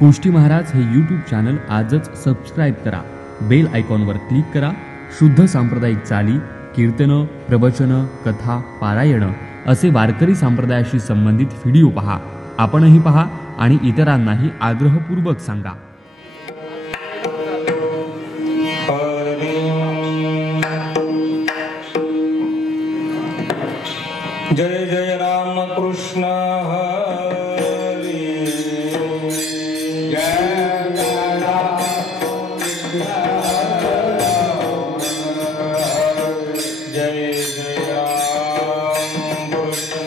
कोष्टी महाराज हे YouTube channel आजच subscribe करा, बेल आयकॉनवर क्लिक करा. शुद्ध सांप्रदायिक चाली, कीर्तनं, प्रवचनं, कथा, पारायणं असे वारकरी संप्रदायाशी संबंधित व्हिडिओ पहा. आपणही पहा आणि इतरांनाही आग्रहपूर्वक सांगा. जय जय राम कृष्ण हरी. जय जय राम कृष्ण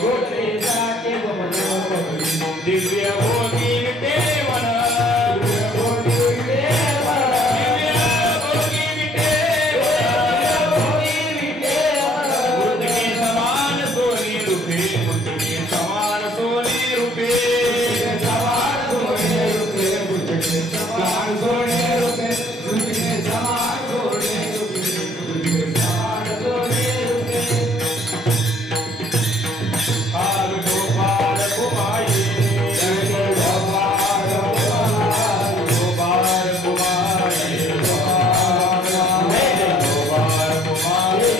Go दिव्य भोगी विटेवन दिव्य भोगी विटेवन बुद्ध के समान सोने रूपे बुद्ध के समान सोने रूपे समान सोने रूपे बुद्ध के समान सोने रूपे बुद्ध के समान सोने रूपे बुद्ध के समान सोने रूपे आल गोपाल कुमारी गोपाल कुमारी गोपाल कुमारी गोपाल कुमारी गोपाल कुमारी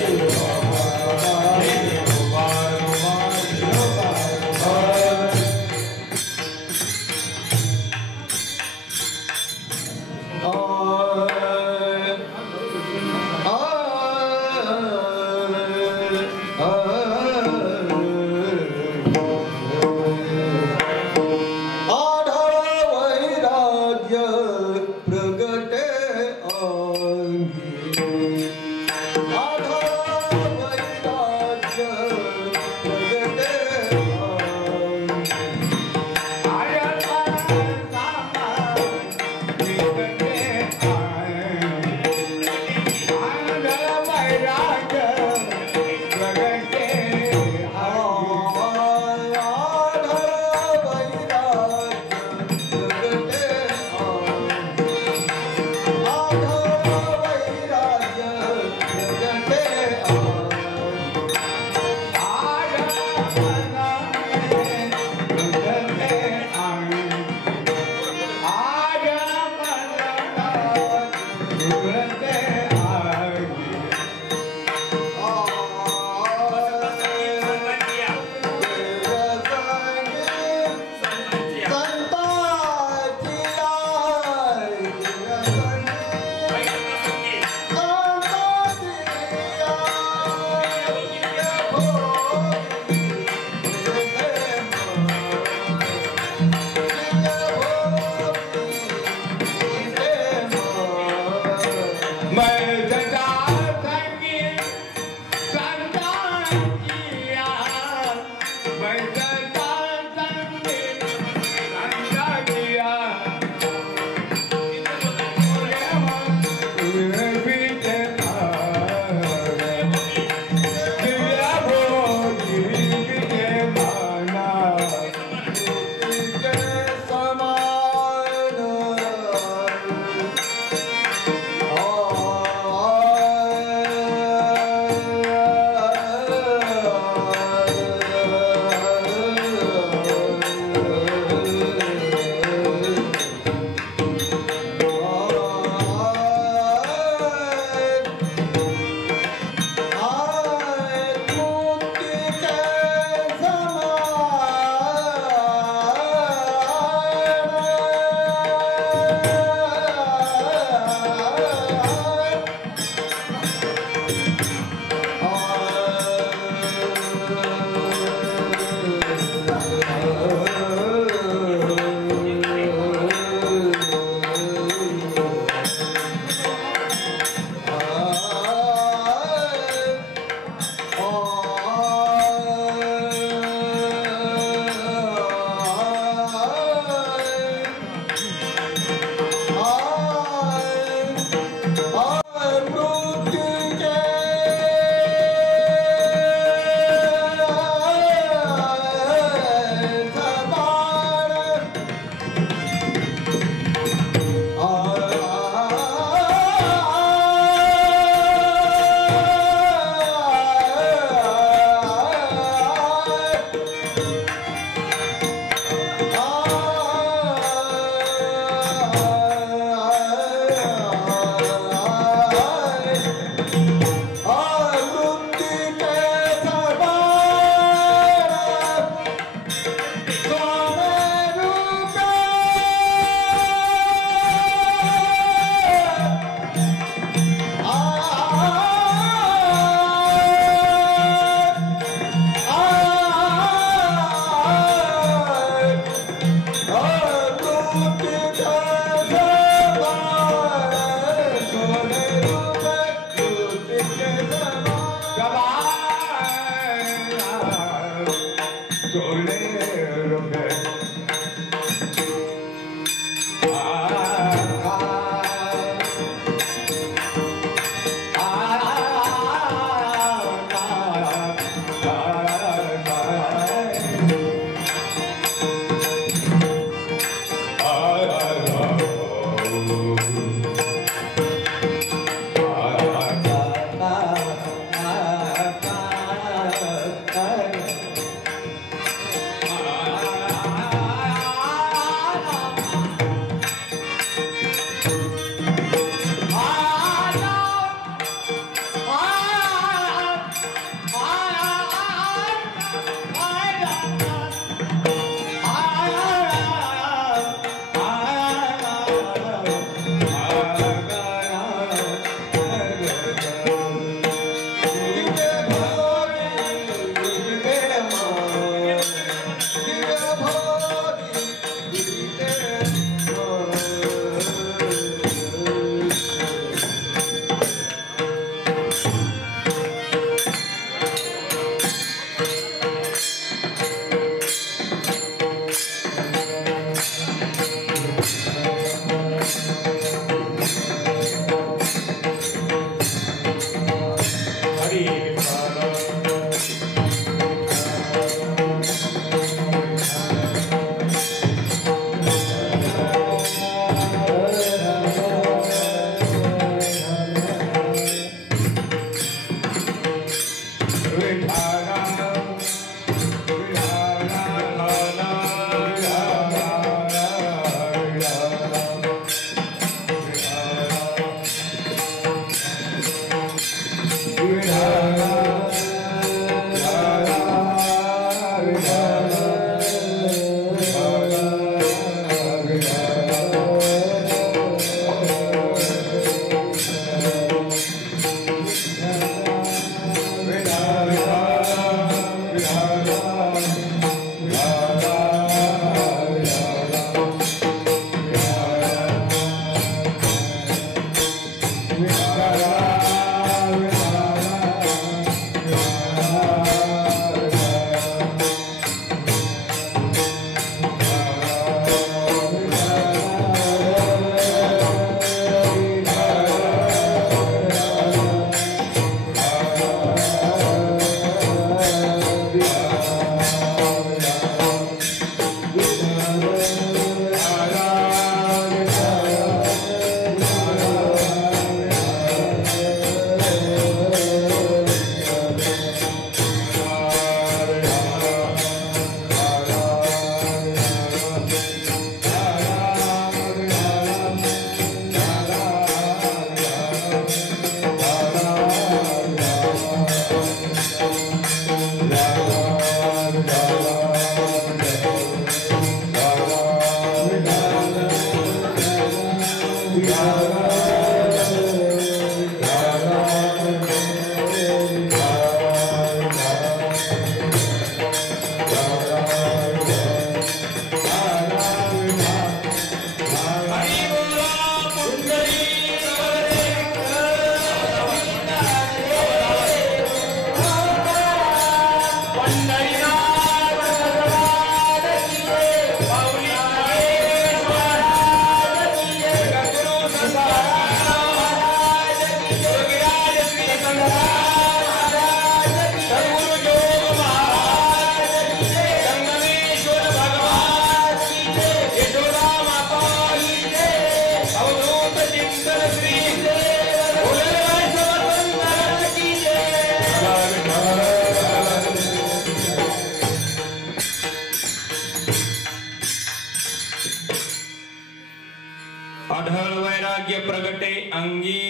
वैराग्य प्रगटे अंगी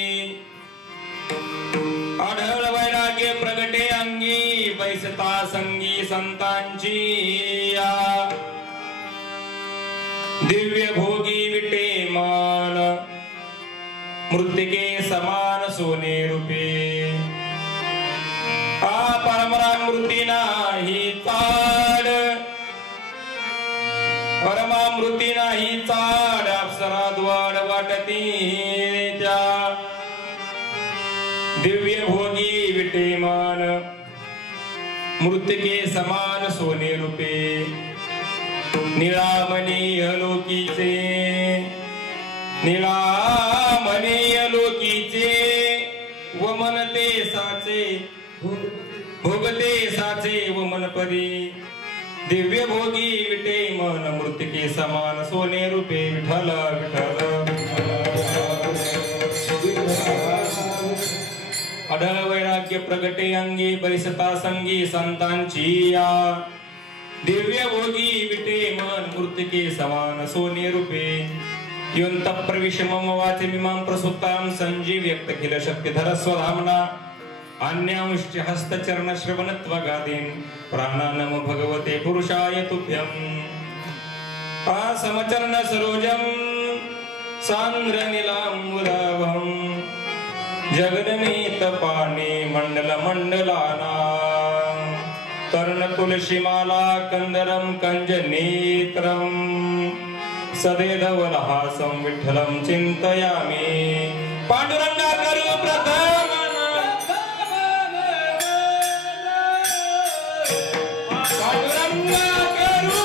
आढळ वैराग्य प्रगटे अंगी बैसता संगी संतांची दिव्य भोगी विटे मान मृत्तिके समान सोने रूपे परमरामृती नाही चाड परमामृती नाही चाड अप्सरा द्वाड वाटती त्या दिव्य भोगी विटेमान मृत्तिके समान सोने रूपे निळामणी अलोकीचे निळामणी अलोकीचे व मनते साचे भोगते साचे व मनपदी दिव्य भोगी विटे मन मृत्तिके समान सोने रूपे विठ्ठल विठ्ठल अढळ वैराग्य प्रगटे अंगी बैसता संगी संतांची या दिव्य भोगी विटे मन मृत्तिके समान सोने रूपे योंत प्रविश मम वाचे मिमां प्रसुप्तां संजीव व्यक्त किल शक्तिधर स्वधामना अन्यांश्च हस्तचरण श्रवणत्वगादीन् प्राणानम भगवते पुरुषाय तुभ्यम् समचरण सरोजं सांद्र नीलाम्बुदाभं जगन्मीत पाणे मंडल मंडलाना तरुण तुलसीमाला कंदरम कंज नेत्रम सदेधवलहासं विठ्ठलं चिंतयामि पांडुरंगा करू प्रथम पांडुरंगा करू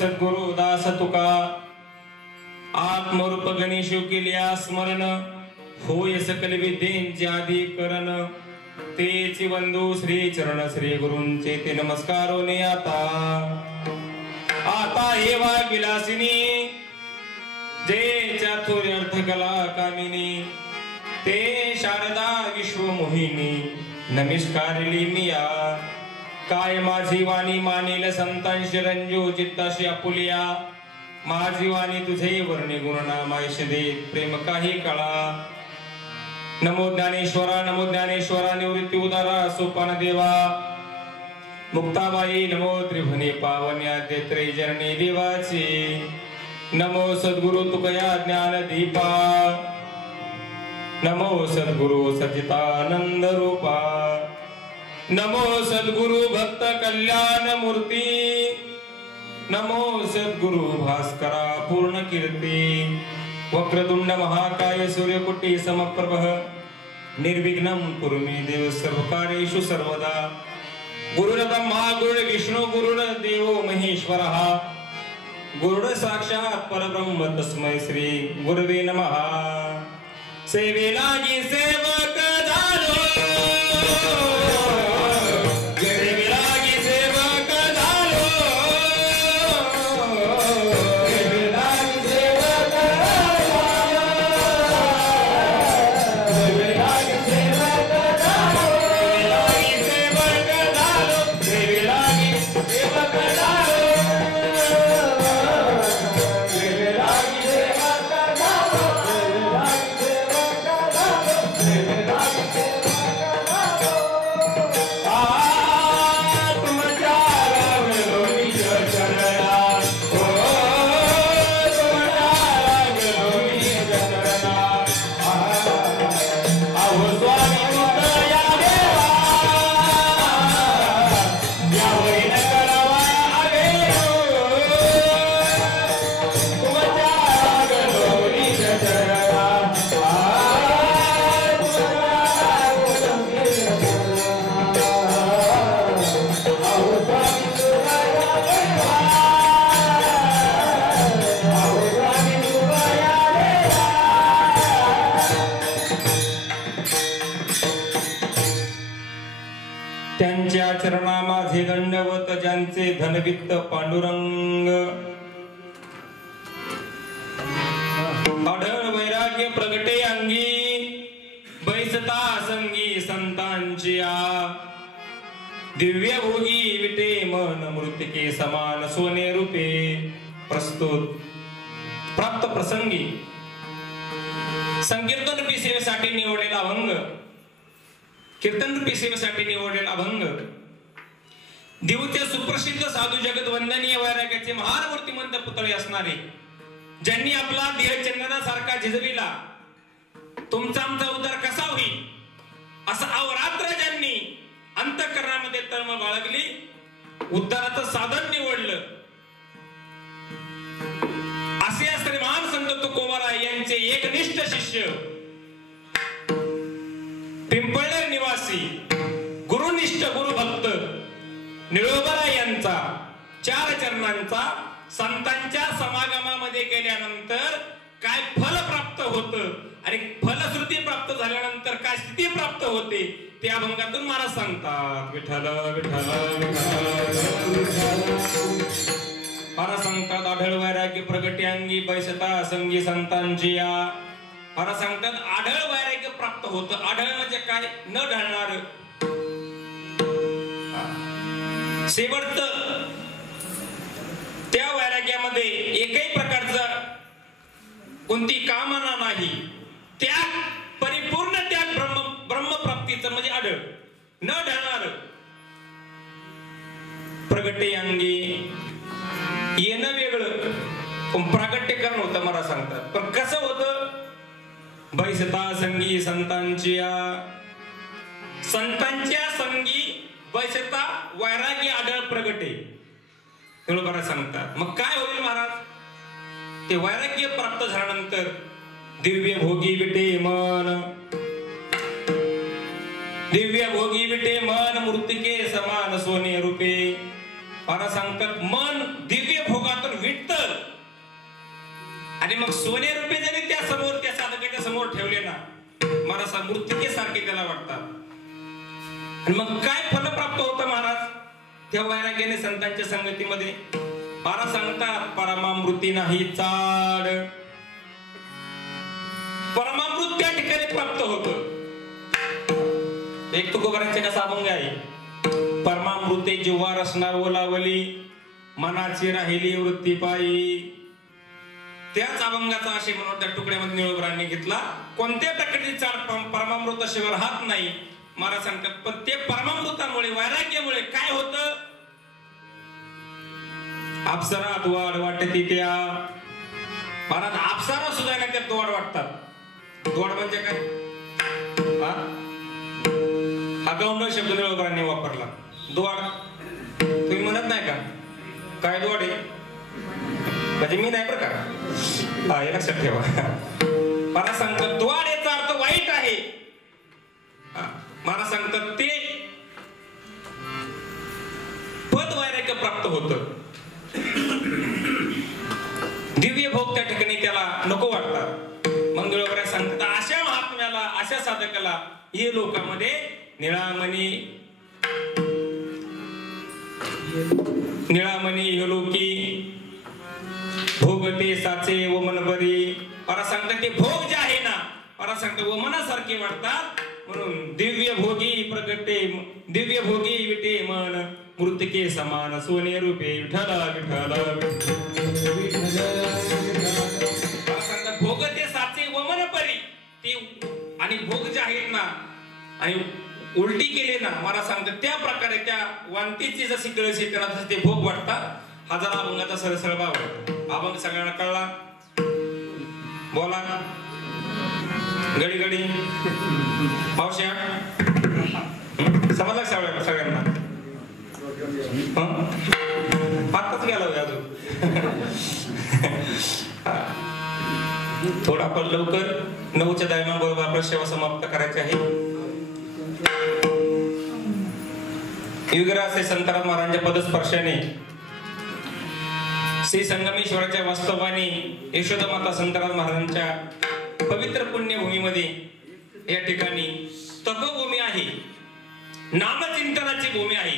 सद्गुरु दास तुका आत्मरूप गणेशो केल्या स्मरण होय सकल विद्येंचे आदी करण तेचे बंधू श्री चरण श्री गुरूंचे ते नमस्कारोने आता हे वाय विलासिनी जे चातुर्य अर्थ कला कामिनी ते शारदा विश्वमोहिनी नमस्कारली मिया काय माझी वाणी मानेल संतांशी रंजू चित्ताशी आपुलिया माझीवाणी तुझे वर्णे गुणनामायश दे प्रेम काही कळा नमो ज्ञानेश्वरा निवृत्ती उदारा सोपान देवा मुक्ताबाई नमो त्रिभुवने पावन्या देत्रे जरणे देवाची नमो सद्गुरु तुकया ज्ञान दीपा नमो सद्गुरु सच्चिदानंद रूपा नमो सद्गुरु भक्त कल्याण मूर्ती नमो सद्गुरु भास्करा पूर्ण कीर्ती वक्रतुंड महाकाय सूर्यकोटि समप्रभ निर्विघ्नं कुरु मे देव सर्वकार्येषु सर्वदा गुरुर्ब्रह्मा गुरुर्विष्णु गुरुर्देवो महेश्वरः गुरुर् साक्षात् परब्रह्म तस्मै श्री गुरवे नमः सेवेलागी सेवक झालो त्यांच्या चरणा माझे दंडवत ज्यांचे धनवित्त पांडुरंग आढळ वैराग्य प्रगटे अंगी बैसता संगी संतांची दिव्य भोगी विटे मन मृतिके समान सोने रूपे प्रस्तुत प्राप्त प्रसंगी संकीर्तन रूपी सेवेसाठी निवडलेला अभंग कीर्तन रूपी सेवेसाठी निवडलेला अभंग दिवचे सुप्रसिद्ध साधू जगत वंदनीय वैराग्याचे महान मूर्तिमंत पुतळे असणारे ज्यांनी आपला देह चंदनासारखा झिजविला तुमचा आमचा उद्धार कसा होईल असं अवरात्र ज्यांनी अंतःकरणामध्ये तळमळ बाळगली उद्धाराचं साधन निवडलं असे श्रीमान संत तुकोबाराय यांचे एकनिष्ठ शिष्य पिंपळनेर निवासी गुरुनिष्ठ गुरुभक्त निळोबाराय यांचा चार चरणांचा संतांच्या समागमामध्ये गेल्यानंतर काय फल प्राप्त होतं आणि फलश्रुती प्राप्त झाल्यानंतर काय स्थिती प्राप्त होते ते अभंगातून मला सांगतात विठ्ठल विठ्ठल मला सांगतात आढळ वैराग्य प्रगटी अंगी बैसता संगी संतांची मला सांगतात आढळ वैराग्य प्राप्त होतं आढळ म्हणजे काय न ढळणार शेवटचं त्या वैराग्यामध्ये एकही प्रकारचा कोणती कामना नाही त्याग परिपूर्ण त्याग ब्रह्मप्राप्तीचं म्हणजे आढळ न ढळणार प्रगटे अंगी येणं वेगळं पण प्रागट्यकरण होतं मला सांगतात पण कसं होतं बैसता संगी संतांच्या संगी बैसता वैराग्य आढळ प्रगटे बरं सांगतात मग काय होईल महाराज ते वैराग्य प्राप्त झाल्यानंतर दिव्य भोगी विटे मन मूर्तिके समान सोने रूपे मला सांगतात मन दिव्य भोगातून विटतं आणि मग सोने रूपे जरी त्या समोर त्या साधकाच्या समोर ठेवले ना मला सांग मूर्तिके सारखे त्याला वाटतात आणि मग काय फल प्राप्त होतं महाराज त्या वैराग्याने संतांच्या संगतीमध्ये मला सांगतात परमामृती नाही चाड परमामृत त्या ठिकाणी प्राप्त होत एक तुकोबारांचे कसा अभंग आहे परमामृते जिव्हा रसना ओलावली मनाची राहिली वृत्ती पायी त्याच अभंगाचा असे म्हणून त्या तुकड्यामध्ये निळोबरांनी घेतला. कोणत्या प्रकारची चार परमामृताशिवाय राहत नाही महाराज सांगतात. पण ते परमामृतामुळे वैराग्यामुळे काय होतं? अप्सरा द्वाड वाटते त्या महाराज. अप्सरा सुद्धा ना त्या द्वाड वाटतात. द्वाड म्हणजे काय? हा गौण शब्द निळोबरांनी वापरला. द्वाड तुम्ही म्हणत नाही का? काय द्वाड आहे म्हणजे मी नाही बरं का, हे लक्षात ठेवा. मला सांगतात द्वाड याचा अर्थ वाईट आहे. मला सांगतात ते पद वैराग्य प्राप्त होत. दिव्य भोग त्या ठिकाणी त्याला नको वाटतात. मंगळ वगैरे सांगतात अशा महात्म्याला, अशा साधकाला हे लोकांमध्ये निळामणी लोकी भोगते साचे व मनबरी. मला सांगतात ते भोग जे आहे ना, मला सांगतात व मनासारखे वाटतात. म्हणून दिव्य भोगी प्रगटे, दिव्य भोगी विटे मन, मृतके समान सोने रूपे विठ्ठला विठ्ठला. मला सांगतात भोगते साचे व मनबरी ते, आणि भोग जे आहेत ना आणि उलटी केले ना, मला सांगतात त्या प्रकारे त्या वांतीची जशी कळस येते ना तसे ते भोग वाटतात. हा जरा अभंगाचा सरळ भाव आहे. अभंग सगळ्यांना कळला? बोला गडी गडी मावश्या समजला सगळ्यांना? आत्ताच गेला अजून. थोडा आपण लवकर 9च्या दरम्यान आपल्या सेवा समाप्त करायची आहे. युगराज संतराम महाराजांच्या पदस्पर्शाने श्री संगमेश्वराच्या वास्तवाने यशोदा माता संतराम महाराजांच्या पवित्र पुण्यभूमीमध्ये या ठिकाणी तपभूमी आहे, नामचिंतनाची भूमी आहे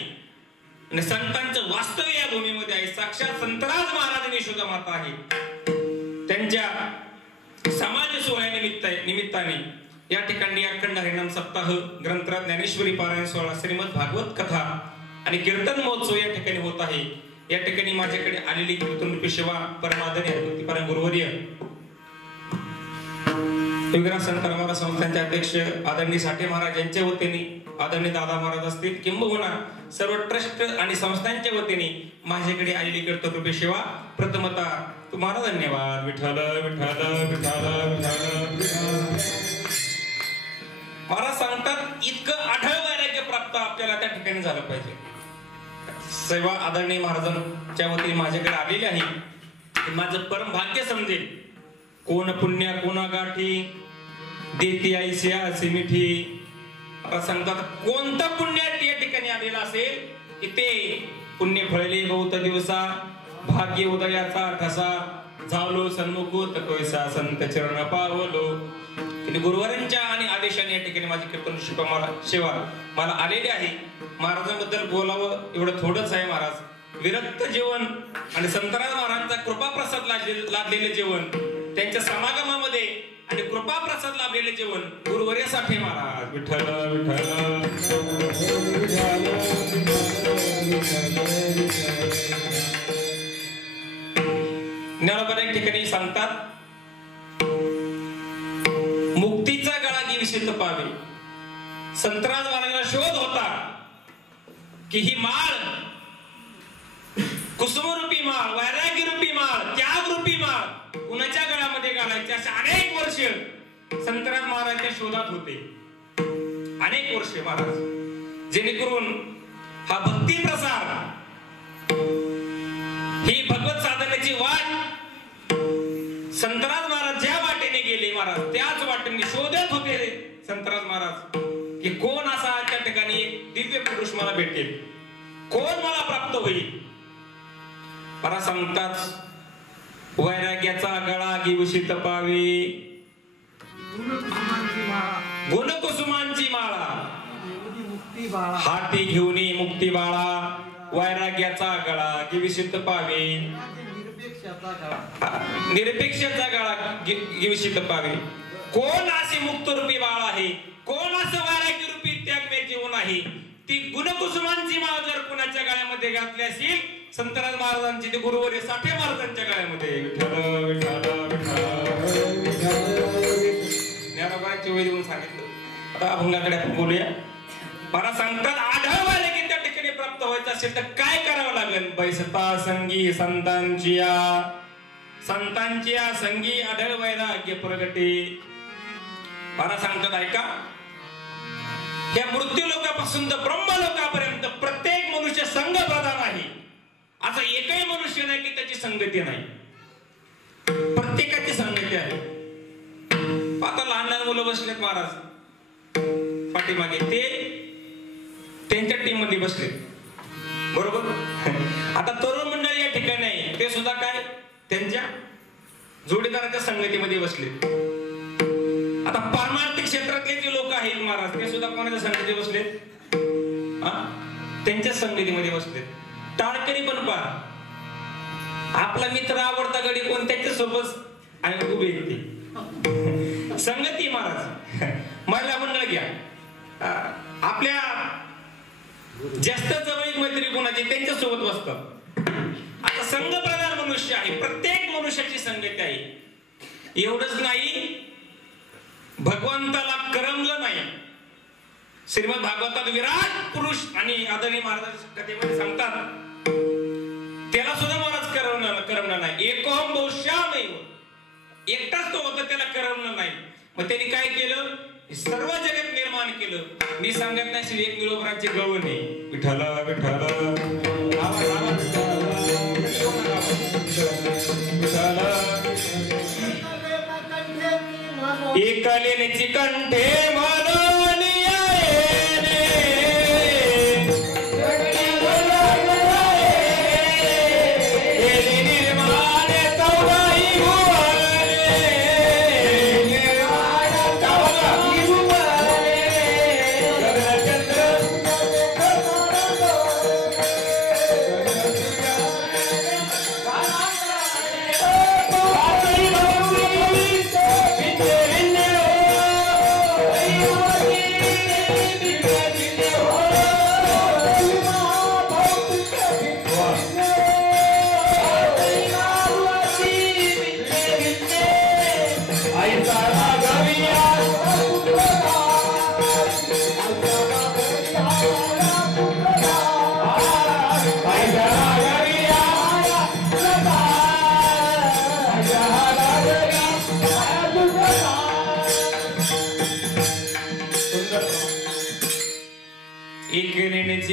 आणि संतांचं वास्तव्य या भूमीमध्ये आहे. साक्षात संतराज महाराज आणि यशोदा माता आहे. त्यांच्या समाज सोहळ्या निमित्ताने या ठिकाणी अखंड हरिनाम सप्ताह, ग्रंथराज ज्ञानेश्वरी पारायण सोहळा, श्रीमद भागवत कथा आणि कीर्तन महोत्सव या ठिकाणी होत आहे. या ठिकाणी माझ्याकडे आलेली कीर्तन रूपी सेवा परमादरणीय परम गुरुवर्य युगराज संत महाराज संस्थांचे अध्यक्ष आदरणीय साठे महाराज यांच्या वतीने, आदरणीय दादा महाराज असतील किंबहुना सर्व ट्रस्ट आणि संस्थांच्या वतीने माझ्याकडे आलेली कीर्तन रूपी सेवा प्रथमतः तुम्हाला धन्यवाद. विठ्ठल विठ्ठल विठ्ठल विठ्ठल. महाराज सांगतात इतकं आढळ वैराग्य प्राप्त आपल्याला त्या ठिकाणी झालं पाहिजे. सेवा आदरणीय महाराजांच्या वतीने माझ्याकडे आलेली आहे. माझं परम भाग्य समजेल. कोण पुण्य कोणा गाठी देती आईशी असे मिठी. महाराज सांगतात कोणतं पुण्य या ठिकाणी आलेलं असेल की ते पुण्य फळले बहुत दिवसा, भाग्य उदयाचा ठसा, झालो सन्मुखूत कैसा संत चरण पावलो. गुरुवारांच्या आणि आदेशाने या ठिकाणी माझी कीर्तन सेवा मला आलेली आहे. महाराजांबद्दल बोलावं एवढं थोडंच आहे. महाराज विरक्त जीवन आणि संतराम महाराजांचा कृपाप्रसाद लाभलेले जीवन, त्यांच्या समागमामध्ये आणि कृपाप्रसाद लाभलेले जीवन गुरुवर्यासाठी महाराज. विठ्ठल विठ्ठल. ज्ञानोबा एक ठिकाणी सांगतात मुक्तीचा गळा विषय पावे. संतराम महाराजांना शोध होता की ही माळ, कुसुमरूपी माळ, वैराग्य रूपी माळ, त्याग रूपी माळ कुणाच्या गळ्यामध्ये घालायची. असे अनेक वर्ष संतराम महाराजांच्या शोधात होते. अनेक वर्ष महाराज, जेणेकरून हा भक्ती प्रसार, ही भगवत साधनेची वाट संतराम महाराज ज्या वाटेने गेले महाराज त्याच वाटेने शोधत होते संतराम महाराज की कोण असा त्या ठिकाणी एक दिव्य पुरुष मला भेटेल, कोण मला प्राप्त होईल. मला सांगतात वैराग्याचा गळा घेऊशी तपावी, गुणकुसुमांची माळा हाती घेऊनी मुक्ती बाळा. वैराग्याचा गळा घेऊशी तपावी, निरपेक्षाचा गळा घेऊशी तपावी. कोण असे मुक्त रूपी बाळ आहे, कोण असं वैराग्य रूपी त्यागमय जीवन आहे. ती गुणकुसुमांची माळ जर कुणाच्या गळ्यामध्ये घातली असेल संतराज महाराजांची ते गुरुवर्य साठे महाराजांच्या काळामध्ये विठ्ठल विठ्ठल विठ्ठल ज्ञानोबांची वेळ देऊन सांगितलं. आता अभंगाकडे आपण बोलूया. मला सांगतात आढळवाले की त्या ठिकाणी प्राप्त व्हायचं असेल तर काय करावं लागेल. बैसता संगी संतांची संगी आढळ वैराग्य प्रगटे. मला सांगतात ऐका, या मृत्यू लोकापासून तर ब्रह्म लोकापर्यंत प्रत्येक मनुष्य संघ प्रधान आहे. असं एकही मनुष्य नाही की त्याची संगती नाही. प्रत्येकाची संगती आहे. आता लहान लहान मुलं बसलेत महाराज पाठीमागे, ते त्यांच्या टीम मध्ये बसले बरोबर. आता तरुण मंडळी या ठिकाणी आहे, ते सुद्धा काय त्यांच्या जोडीदाराच्या संगतीमध्ये बसले. आता पारमार्थिक क्षेत्रातले जे लोक आहेत महाराज, ते सुद्धा कोणाच्या संगतीत बसले, त्यांच्या संगतीमध्ये बसले. टाळकरी पण पहा, आपला मित्र आवडता गडी कोण, त्याच्या सोबत आणि उभे येते संगती महाराज. महिला मंडळ घ्या, आपल्या जास्त जवळीक मैत्री कोणाची त्यांच्या सोबत बसतात. आता संघ प्रधान मनुष्य आहे, प्रत्येक मनुष्याची संगती आहे. एवढंच नाही, भगवंताला करमलं नाही. श्रीमद भागवतात विराट पुरुष आणि आदरणीय महाराज कथेमध्ये सांगतात, त्याला सुद्धा महाराज करमलं नाही. एकोम बहुश्यामैव, एकटाच तो होता, त्याला करमलं नाही. मग त्यांनी काय केलं, सर्व जगत निर्माण केलं. मी सांगत नाही, एक निरोबराचे गवणे विठ्ठल विठ्ठल एका लेण्याची कंठे म्हणून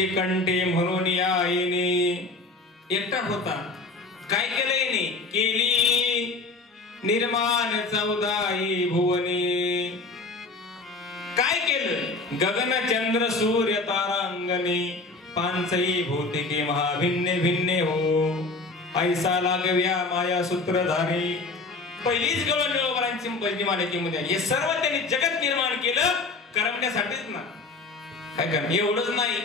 कंठे म्हणून या येणे. एकटा होता, काय केलं येणे, केली निर्माण 14 भुवने. काय केलं, गगन चंद्र सूर्य तारांगणे 5 भौतिके महाभिन्ने भिन्ने हो. ऐसा लागव्या माया सूत्रधारे. पहिलीच गवळ निळोबरांची पहिली मालिकेमध्ये हे सर्व त्यांनी जगत निर्माण केलं करमण्यासाठीच ना. काय कर, एवढंच नाही,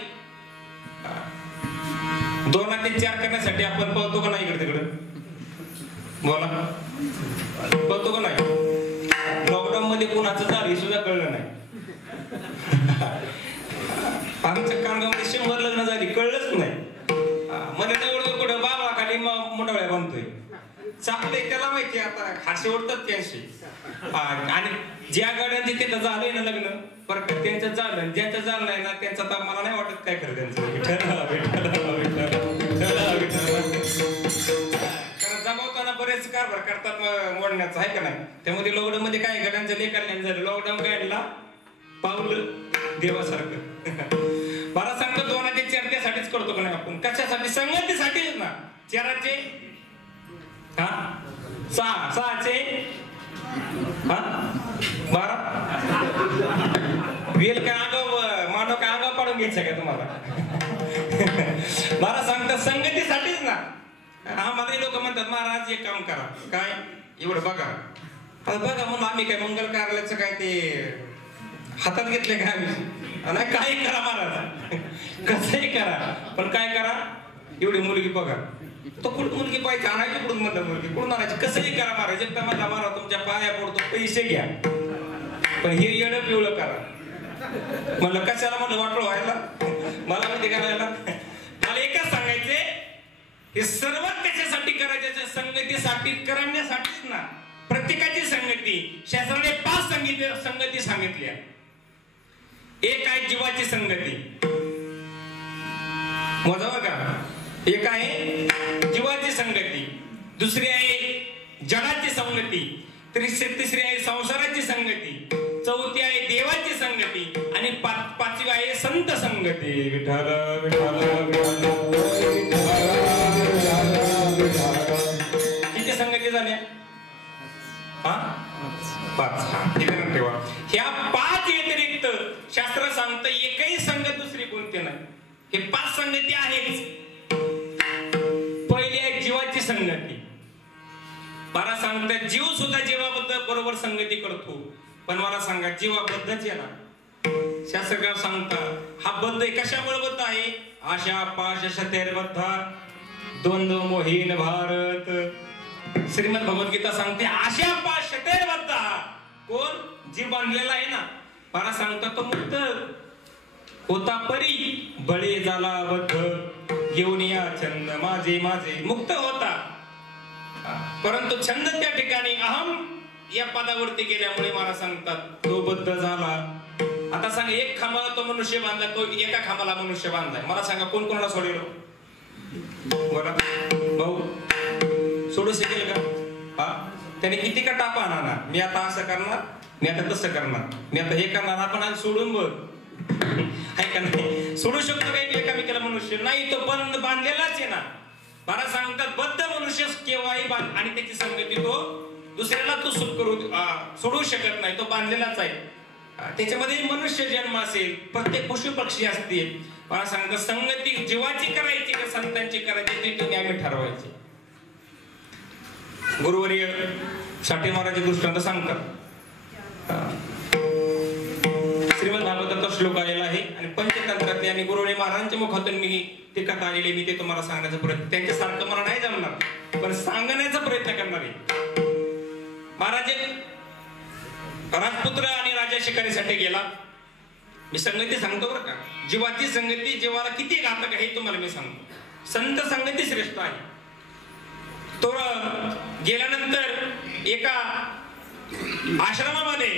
2 ते 4 करण्यासाठी आपण पळतो का नाही इकडे तिकडे, बोला पळतो का नाही. लॉकडाऊन मध्ये कोणाचं झालं हे सुद्धा कळलं नाही. आमच्या कामगामध्ये 100 लग्न झाली, कळलंच नाही. मध्ये एवढं कुठं बाबा खाली मुंडावळ्या बांधतोय, चांगले त्याला माहिती. आता खासे ओढतात त्यांशी. आणि ज्या गाड्यांचे तिथं झालंय ना लग्न, परत त्यांचं झालं, ज्यांचं झालं नाही ना त्यांचं तर मला नाही वाटत काय खरं त्यांचं. कारण जमावताना बरेच कारभार करतात मोडण्याचं, आहे का नाही. त्यामध्ये लॉकडाऊन मध्ये काय गाड्यांचं लेखन झालं, लॉकडाऊन काढला पावलं देवासारखं. मला सांगतो 2 ते 4 त्यासाठीच करतो का नाही आपण, कशासाठी, संगतीसाठीच ना. 4चे 6चे 12 वेल काय अंगाव मानव काय अंगाव पाडून घ्यायचं का तुम्हाला. मला सांगतात संगतीसाठीच ना. आम्हाला लोक म्हणतात महाराज एक काम करा, काय एवढं बघा. आता बघा म्हणून आम्ही काय मंगल कार्यालयाचं काय ते हातात घेतले का आम्ही, नाही काही करा महाराज, कसंही करा, पण काय करा, एवढी मुलगी बघा. तो कुठं मुलगी पाहिजे, आणायची कुठून म्हणलं मुलगी, कुठून आणायची, कसंही करा महाराज. एकदा माझा महाराज तुमच्या पाया पडतो, पैसे घ्या, पण हे येणं पिवळं करा. म्हणलं कशाला, म्हणलं वाटलं व्हायला, मला माहिती करायला. मला एकच सांगायचे, हे सर्व त्याच्यासाठी करायचे, संगतीसाठी करण्यासाठीच ना. प्रत्येकाची संगती शास्त्राने 5 संगती सांगितल्या. एक आहे जीवाची संगती, मोजावं का. एक आहे जीवाची संगती, दुसरी आहे जडाची संगती, तिसरी आहे संसाराची संगती, चौथी आहे देवाची संगती आणि पाचवी आहे संत संगती. विठ्ठल विठ्ठल किती संगती झाल्या? 5. ठेवा. ह्या 5 व्यतिरिक्त शास्त्र सांगतं एकही संगत दुसरी कोणती नाही. हे 5 संगती आहेच. पहिली आहे जीवाची संगती. मला सांगतात जीव सुद्धा जीवाबद्दल बरोबर संगती करतो, पण मला सांगा जीवाबद्दलच आहे ना. शास्त्रकार सांगतात हा बद्ध कशामुळे बद्ध आहे? आशा पाश शतेर्बद्ध द्वंद्व मोहीन भारत. श्रीमद भगवद्गीता सांगते आशा पाश शतेर्बद्ध. कोण? जीव बांधलेला आहे ना. मला सांगता तो मुक्त होता परी बळी झाला बद्ध घेऊन या छंद माझे माझे. मुक्त होता, परंतु छंद त्या ठिकाणी अहम या पदावरती गेल्यामुळे मला सांगतात तो बद्ध झाला. आता सांगा एक खांबाला तो मनुष्य बांधला, तो एका खांबाला मनुष्य बांधलाय. मला सांगा कोण कोणाला सोडेल? बोला भाऊ, सोडू शकेल का? त्याने किती का टापा आणा, मी आता असं करणार, मी आता तसं करणार, मी आता हे करणार. आपण आज सोडून बघ आहे का नाही? सोडू शकतो का एकामेकाला मनुष्य? नाही, तो बंद बांधलेलाच आहे ना. मला सांगतात बद्ध मनुष्य केव्हाही बांध आणि त्याची संगती तो दुसऱ्याला तो सुख करू सोडू शकत नाही, तो बांधलेलाच आहे. त्याच्यामध्ये मनुष्य जन्म असेल, प्रत्येक पशु पक्षी असतील. मला सांगतात संगती जीवाची करायची का संतांची करायची ते तुम्ही आम्ही ठरवायची. गुरुवर्य साठे महाराज दृष्टांत सांगतात. श्रीमद भागवताचा श्लोक आलेला आहे आणि पंचतंत्रातले आणि गुरुवर्य महाराजांच्या मुखातून मी ते कथा आलेली, मी ते तुम्हाला सांगण्याचा प्रयत्न, त्यांच्यासारखं मला नाही जमणार पण सांगण्याचा प्रयत्न करणार आहे. महाराज राजपुत्र आणि राजा शिकारीसाठी गेला. मी संगती सांगतो बरं का. जीवाची संगती जीवाला किती घातक आहे हे तुम्हाला मी सांगतो. संत संगती श्रेष्ठ आहे. तो गेल्यानंतर एका आश्रमामध्ये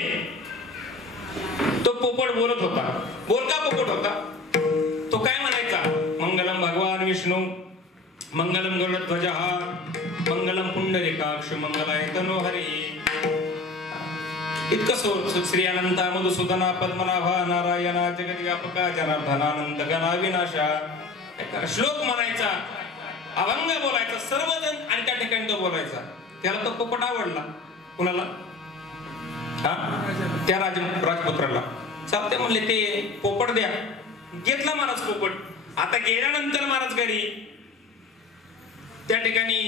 तो पोपट बोलत होता. बोलका पोपट होता. तो काय म्हणायचा? मंगलम भगवान विष्णू, मंगलम गरुडध्वज, मंगलम पुंडरीकाक्ष, मंगलाय तनोहरी. इतकं श्री अनंता मधुसूदना पद्मनाभा नारायणा जगद्व्यापका जनार्दनानंद गणा विनाशा श्लोक म्हणायचा, अभंग बोलायचा सर्वजण आणि त्या ठिकाणी तो बोलायचा. त्याला तो पोपट आवडला. कुणाला? त्या राजपुत्राला. चालते म्हणले ते पोपट द्या. घेतला महाराज पोपट. आता गेल्यानंतर महाराज घरी त्या ठिकाणी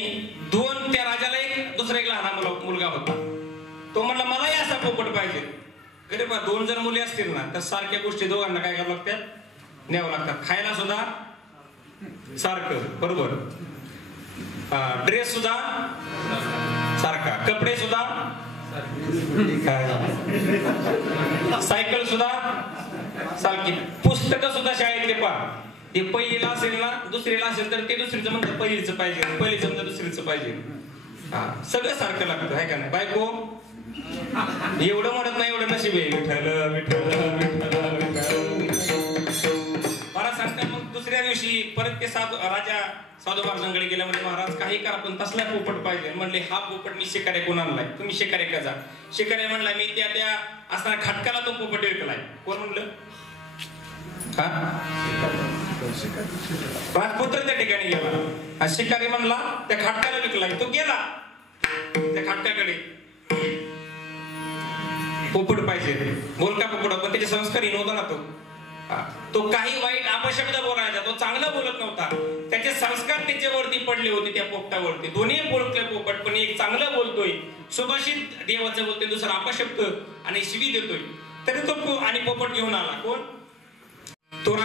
त्या राजाला एक दुसरा एक लहान मुलगा होता. तो म्हणला मलाही असा पोपट पाहिजे. अरे बा 2 जर मुली असतील ना तर सारख्या गोष्टी दोघांना काय करावं लागतात? न्यावं लागतात. खायला सुद्धा सारखं, बरोबर, ड्रेस सुद्धा सारखा, कपडे सुद्धा, सायकल सुद्धा सारखी, पुस्तकं सुद्धा शाळेतले पहा. ते पहिलीला असेल ना दुसरीला असेल तर ते दुसरीचं म्हणतात पहिलीचं पाहिजे, पहिलीचं म्हणतात दुसरीचं पाहिजे. सगळं सारखं लागतं आहे का नाही? बायको एवढं म्हणत नाही, एवढं नशीब आहे. विठ्ठल विठ्ठल विठ्ठल विठ्ठल. मला सांगतात मग दुसऱ्या दिवशी परत ते राजा साधू महाराजांकडे गेल्यामुळे महाराज काही करा पण तसला पोपट पाहिजे. म्हणले हा पोपट मी शिकारे कोण आणलाय? तुम्ही शिकारे का जा. शिकारे म्हणला मी त्या असताना खटकाला तो पोपट विकलाय. कोण म्हणलं? राजपुत्र त्या ठिकाणी गेला. शिकारी म्हणला त्या खटकाला विकलाय. तो गेला त्या खटकाकडे. पोपट पाहिजे, बोलका पोपट, पण त्याचे संस्कारहीन होता ना तो काही वाईट अपशब्द बोलायचा, तो चांगला बोलत नव्हता. त्याचे संस्कार त्याच्यावरती पडले होते त्या पोपटावरती. दोन्ही बोलतोय पोपट, पण एक चांगलं बोलतोय, सुभाषित देवाचं बोलतोय, दुसरा अपशब्द आणि शिवी देतोय. तरी तो आणि पोपट घेऊन आला. कोण? तो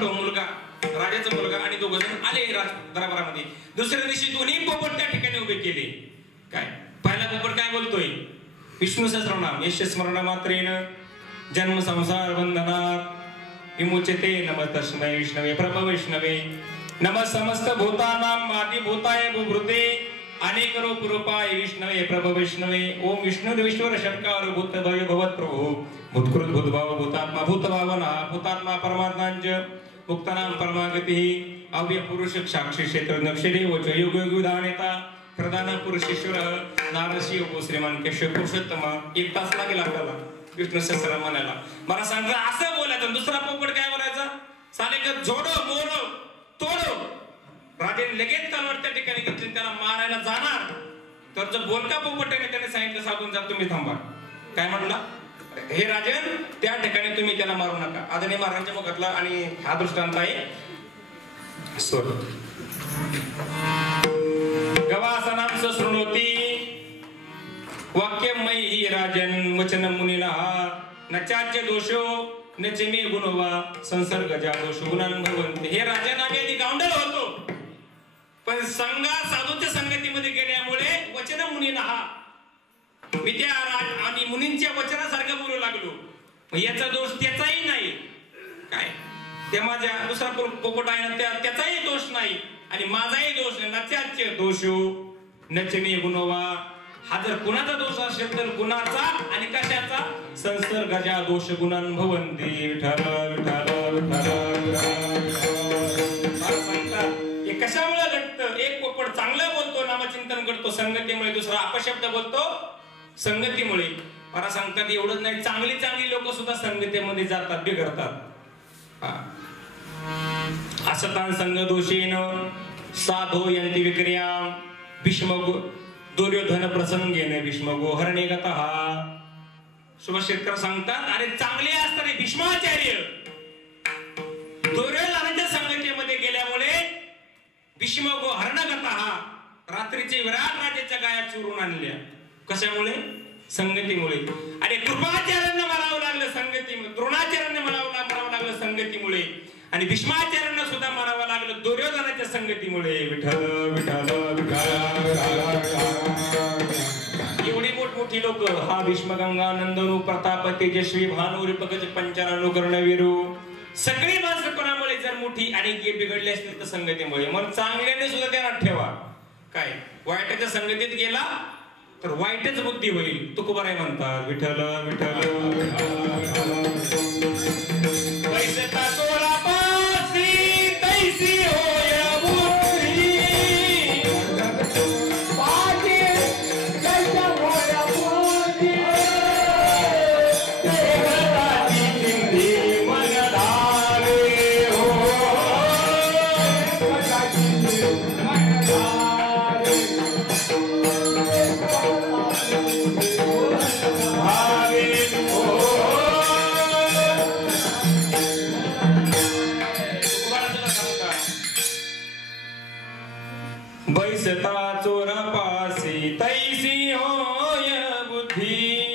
तो मुलगा, राजाचा मुलगा आणि 2 जण आले दरबारामध्ये. दुसऱ्या दिवशी दोन्ही पोपट त्या ठिकाणी उभे केले. काय पहिला पोपट काय बोलतोय? विष्णू सहस्रनाम यश स्मरण मात्रेन जन्म संसार बंधनात विमुच्यते नमः तस्मै विष्णवे प्रभ वैष्णवे. नम समस्त भूतानां आदिभूताय बुभृते अनेक रूप रूपाय विष्णवे प्रभ वैष्णवे ओम विष्णुर्विश्वर षट्कार भूत भय भवत प्रभु भूतकृत भूतभाव भूतात्मा भूतभावना भूतात्मा परमात्मांच मुक्तानां परमागतिः अव्य पुरुष साक्षी क्षेत्र नक्षरे वच योग योग विधानेता प्रधान पुरुषेश्वर नारसिंह उपो श्रीमान केशव पुरुषोत्तम 1 तास लागेल आपल्याला विष्णू सहस्रनाम म्हणायला. मला सांगा असं बोलायचं, दुसरा पोपट काय बोलायचा? साले का जोडो मोडो तोडो. राजाने लगेच तलवार त्या ठिकाणी घेतली, त्याला मारायला जाणार तर जो बोलका पोपटाने त्याने सांगितलं साधून जा तुम्ही थांबा. काय म्हणला? हे राजन त्या ठिकाणी तुम्ही त्याला मारू नका. आदरणीय महाराजांच्या मुखातला आणि हा दृष्टांत आहे. गवासनां शृणोति वाक्यमयी हि राजन वचन मुनिना नचाच्य दोषो नच मे गुणवा संसर्गजा दोष गुणान भवन्ति. हे राजन आधी गावंडळ होतो, पण संघा साधूच्या संगतीमध्ये गेल्यामुळे वचन मुनीना मी त्या आणि मुनींच्या वचनासारखं बोलू लागलो. याचा दोष त्याचाही नाही. काय ते माझ्या दुसरा पोपट आहे ना त्याचाही दोष नाही आणि माझाही दोष नाही. नचाच्य दोषो नच मे गुणवा. हा जर कुणाचा दोष असेल तर गुणाचा आणि कशाचा? संसर्गाच्या दोष गुणान भवन्ति. विठ्ठल विठ्ठल हे कशामुळे घडतं? एक पोपट चांगलं बोलतो, नामचिंतन करतो संगतीमुळे, दुसरा अपशब्द बोलतो संगतीमुळे. मला सांगतात एवढंच नाही, चांगली चांगली लोक सुद्धा संगतीमध्ये जातात, बिघडतात. असतान संग दोषेन साधो यंती विक्रिया. भीष्म दुर्योधन प्रसंगेने भीष्म गोहरणे गतः. शुभशेखर सांगतात अरे चांगले असणारे भीष्माचार्य दुर्योधनाच्या संगतीमध्ये गेल्यामुळे भीष्म गोहरण गतः. रात्रीचे विराट राजाच्या गाया चोरून आणल्या. कशामुळे? संगतीमुळे. अरे कृपाचार्यांना मारावं लागलं संगतीमुळे, द्रोणाचार्यांना मारावं लागलं संगतीमुळे आणि भीष्माचार्यांना सुद्धा मारावं लागलं दुर्योधनाच्या संगतीमुळे. विठ्ठल विठ्ठल एवढी मोठमोठी लोक, हा भीष्मगंगा नंदनू प्रताप तेजस्वी भानू पंकज पंचाननु कर्णवीरू, सगळी माणसं कोणामुळे जर मोठी आणि बिघडली असतील तर संगतीमुळे. मग चांगल्याने सुद्धा ध्यानात ठेवा. काय वाईटाच्या संगतीत गेला तर वाईटच बुद्धी होईल. तुकोबाराय म्हणतात विठ्ठल विठ्ठल पैसेता चोरा पासी तैसी होय बुद्धी. पाठी कैसा होय बुद्धी. देवताची चिंधी मन धावे हो. देवताची चिंधी मन धावे भावे हो. बैसता चोरा पासी तैसी होय बुद्धी.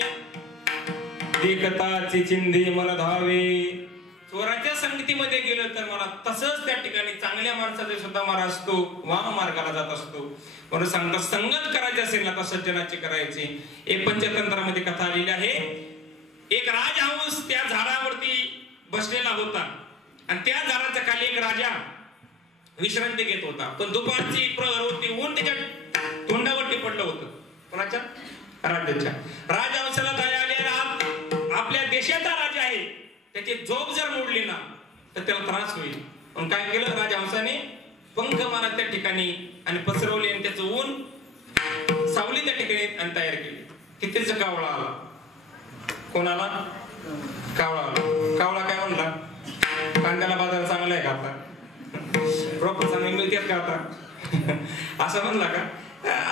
देखताची चिंधी मन धावे. चोराच्या संगतीमध्ये गेलं तर मला तसंच त्या ठिकाणी चांगल्या माणसाचा सुद्धा मारा असतो, वाम मार्गाला जात असतो. म्हणून सांगतात संगत करायची असेल ना तर सज्जनाची करायची. एक पंचतंत्रामध्ये कथा आलेली आहे. एक राजहंस त्या झाडावरती बसलेला होता आणि त्या झाडाच्या खाली एक राजा विश्रांती घेत होता. पण दुपारची प्रहर होती, ऊन त्याच्या तोंडावरती पडलं होतं. कोणाच्या? राजाच्या. राजहंसाला दया आली, आपल्या देशाचा राजा आहे, त्याची झोप जर मोडली ना तर त्याला त्रास होईल. पण काय केलं राजहंसाने? पंख मारा त्या ठिकाणी आणि पसरवले आणि त्याचं ऊन सावली त्या ठिकाणी आणि तयार केली. कितीच कावळा आला. कोणाला? कावळा आला. कावळा काय म्हणला? कांद्याला बाजार चांगला आहे का आता? रोप चांगली मिळतात का आता? असं म्हणला का?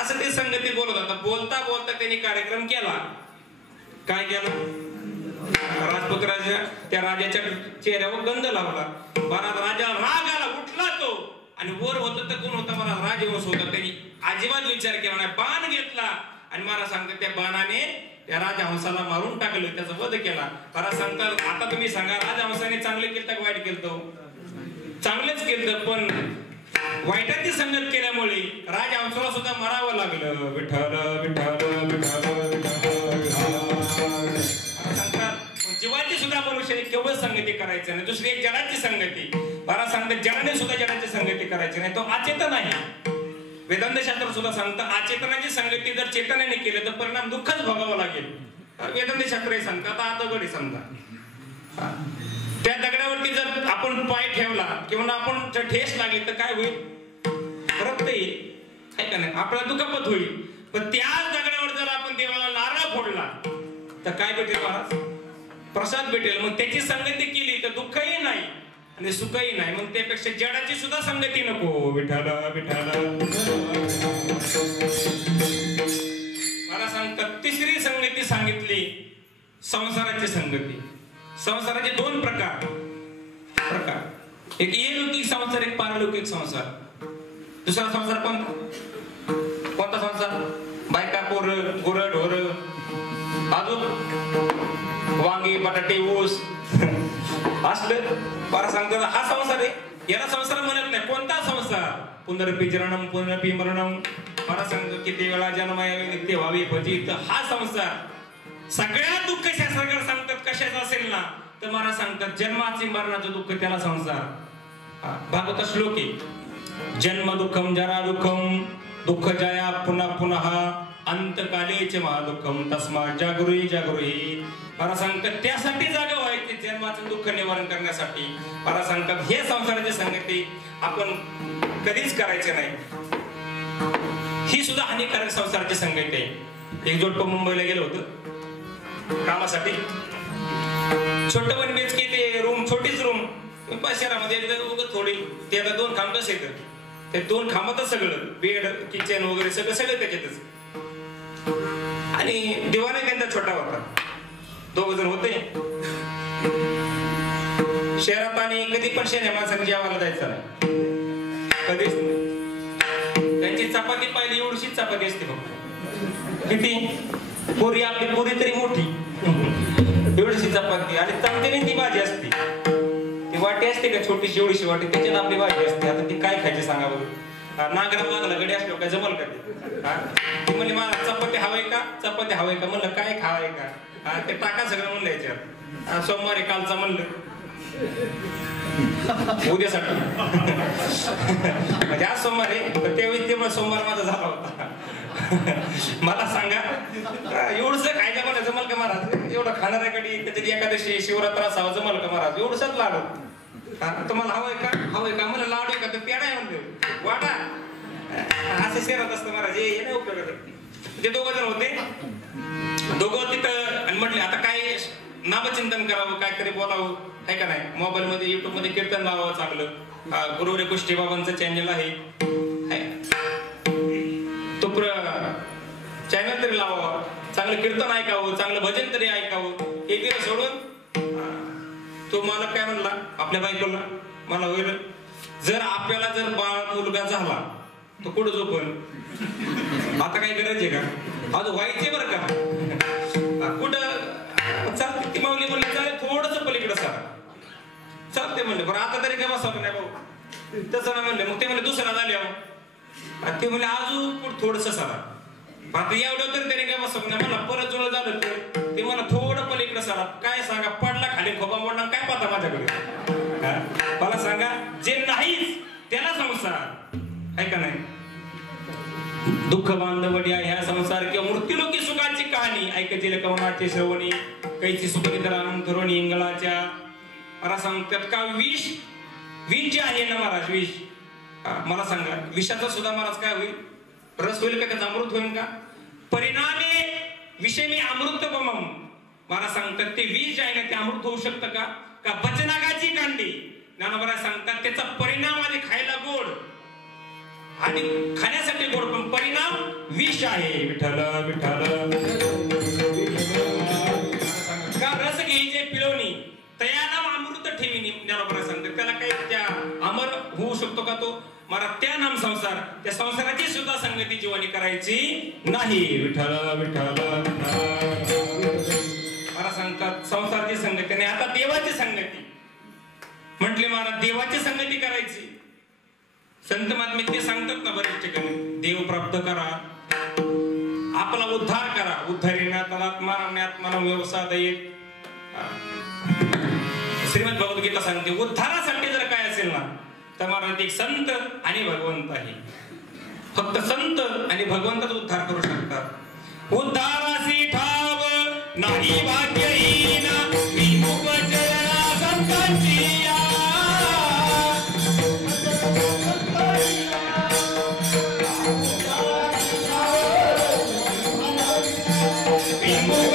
असं ते संगती बोलत होता. बोलता बोलता त्यांनी कार्यक्रम केला. काय केलं? राजपूत राजा त्या राजाच्या चेहऱ्यावर गंध लावला. महाराज राजाला राग आला, उठला तो आणि वर होत तर कोण होता? महाराज राजवंश होता. त्यांनी अजिबात विचार केला नाही, बाण घेतला आणि महाराज सांगतात त्या बाणाने त्या राजहंसाला मारून टाकलं, त्याचा वध केला. महाराज सांगतात आता तुम्ही सांगा राजहंसाने चांगले केलं का वाईट केलं? चांगलेच केलं, पण वाईटाची संगत केल्यामुळे राजहंसाला सुद्धा मारावं लागलं. विठ्ठल विठ्ठल विठ्ठल विठ्ठल. जीवाची सुद्धा मनुष्याने केवळ संगती करायचं नाही, दुसरी एक जडाची संगती. मला सांगतात जडाने सुद्धा जडाची संगती करायची नाही, तो अचेतन आहे. वेदांत शास्त्र सुद्धा सांगतं अचेतनाची संगती जर चेतनाने केलं तर परिणाम दुःखच भोगावं लागेल. वेदांत शास्त्र हे सांगतात. आता दगड सांगतात त्या दगडावरती जर आपण पाय ठेवला किंवा आपण ठेस लागली तर काय होईल? रक्त येईल, आहे का नाही? आपल्याला दुखापत होईल. पण त्याच दगडावर जर आपण देवाला नारळ फोडला तर काय भेटेल महाराज? प्रसाद भेटेल. मग त्याची संगती केली तर दुःखही नाही आणि सुखही नाही. मग त्यापेक्षा जडाची सुद्धा संगती नको. विठाल विठाल. मला सांगतात तिसरी संगती सांगितली संसाराची संगती. संसाराचे दोन प्रकार. एक अलौकिक संसार, एक पारलौकिक संसार. दुसरा संसार कोणता संसार? बायका पोर गुर ढोर अजून वांगी बटाटे ऊस असलं. मला सांगतो हा संसार आहे, याला संसार म्हणत नाही. कोणता संसार? पुनरपी जननम पुनरपी मरणम. मला सांगतो किती वेळा जन्म नित्य व्हावे फजित. हा संसार सगळ्या दुःख शास्त्रकार सांगतात कशाचं असेल ना तर मला सांगतात जन्माचे मरणाचं दुःख त्याला संसार. भागवत श्लोक आहे जन्म दुःखम जरा दुःखम दुःख जया पुन्हा पुन्हा अंतकालेच महादुःखम तस्मात् जागृही जागृही. मला सांगतात त्यासाठी जागा व्हायची जन्माचं दुःख निवारण करण्यासाठी. मला सांगतात हे संसाराची संगती आपण कधीच करायचे नाही. ही सुद्धा हानिकारक संसाराची संगती आहे. एक जोडपं मुंबईला गेलं होतं कामासाठी. छोटं पण बेच की ते रूम छोटीच रूम शहरामध्ये थोडी ते आता 2 खांब कसं येतं ते 2 खांबातच सगळं बेड किचन वगैरे सगळं त्याच्यातच. आणि दिवाण त्यांचा छोटा होता. 2 जण होते शहरात. आणि कधी पण शहर माणसाने जेवायला जायचं नाही कधीच नाही. त्यांची चपाती पाहिली एवढीशीच चपाती असते फक्त. किती पुरी आपली पुरी तरी मोठी एवढीशी चपाती आणि चमच्याने ती भाजी असते. ती वाटी असते का छोटीशी एवढीशी वाटी त्याच्यात आपली भाजी असते. आता ती काय खायची सांगा बरं? नागरा मागला गडी असलो काय जमल का ते? म्हणले मला चपाती हवाय का? चपाती हवाय का? म्हणलं काय खावाय का? ते टाका सगळं म्हणलं याच्यात. सोमवारी कालचा म्हणलं उद्यासाठी म्हणजे आज सोमवार आहे त्यावेळी सोमवार माझा झाला होता. मला सांगा एवढंच खायचं मला जमल का महाराज? एवढं खाणार आहे कधी त्याच्यात एकादशी शिवरात्र असावा जमल का महाराज? एवढंच लाडू तुम्हाला हवंय का? हवंय का? मला लाडू आहे का? तर पेढा आहे म्हणतो वाटा. असं शेरत असतं महाराज. हे नाही उपयोग. ते 2 जण होते. दोघं तिथं आणि म्हटले आता काय नामचिंतन करावं काहीतरी बोलावं आहे का नाही. मोबाईल मध्ये युट्यूब मध्ये कीर्तन लावावं चांगलं. गुरुवरे कुष्टी बाबांचं चॅनल आहे तो चॅनल तरी लावावा. चांगलं कीर्तन ऐकावं चांगलं भजन तरी ऐकावं. हे दिलं सोडून तो मला काय म्हणला आपल्या बायकोला मला होईल जर आपल्याला जर बाळ मुलगा झाला तर कुठं झोपण? आता काही गरज आहे का? आज व्हायचे बरं का? कुठं चालते ती माऊली म्हणली चालेल थोडस पलीकडं सर चालते म्हणले. बरं आता तरी काय बसवलं नाही भाऊ तसं नाही म्हणले. मग ते म्हणले दुसरा झाले ते म्हणले अजून थोडस सरा. आता एवढं तर त्याने काय बसवलं नाही. मला परत जुळं झालं ते मला थोडं पलीकडं सरा. काय सांगा पडला खाली खोबा मोडला काय पाहता माझ्याकडे? मला सांगा जे नाहीच त्याला संसार आहे का नाही. दुःख बांधवड्या ह्या संसार किंवा मृत्यूलोकी सुखाची कहाणी ऐकतील कवनाचे श्रवणी कैची सुखनिधरांतरुणी इंगळाच्या. मला सांगतात का विष जे आहे ना महाराज विष. मला सांगा विषाचा सुद्धा महाराज काय होईल? रस होईल का? त्याचा अमृत होईल का? परिणामे विषय मी अमृत गमम. मला सांगतात ते विष आहे ना ते अमृत होऊ शकतं का? का बचनागाची कांडी ज्ञानोबा सांगतात त्याचा परिणाम आणि खायला गोड आणि खाण्यासाठी गोड पण परिणाम विष आहे. विठ्ठल विठ्ठल का रस घ्यायचे पिळवणी तया नाम अमृत ठेविनी ज्ञानोबा सांगतात त्याला काही त्या अमर होऊ शकतो का तो? मला त्या नाम संसार त्या संसाराची सुद्धा संगती जीवानी करायची नाही. विठ्ठल विठ्ठल मला सांगतात संसाराची संगती नाही. आता देवाची संगती म्हटले मला देवाची संगती करायची. संत महात्मे ते सांगतात ना बरेच ठिकाणी देव प्राप्त करा आपला उद्धार करा. उद्धारिण्यात आत्मा व्यवसाय श्रीमद भगवद्गीता सांगते उद्धारासाठी जर काय असेल ना तर महाराज एक संत आणि भगवंत आहे. फक्त संत आणि भगवंतच उद्धार करू शकतात. उद्धारासी ठाव नाही भाग्यहीन विमुख चरणा संतांची या. विमुख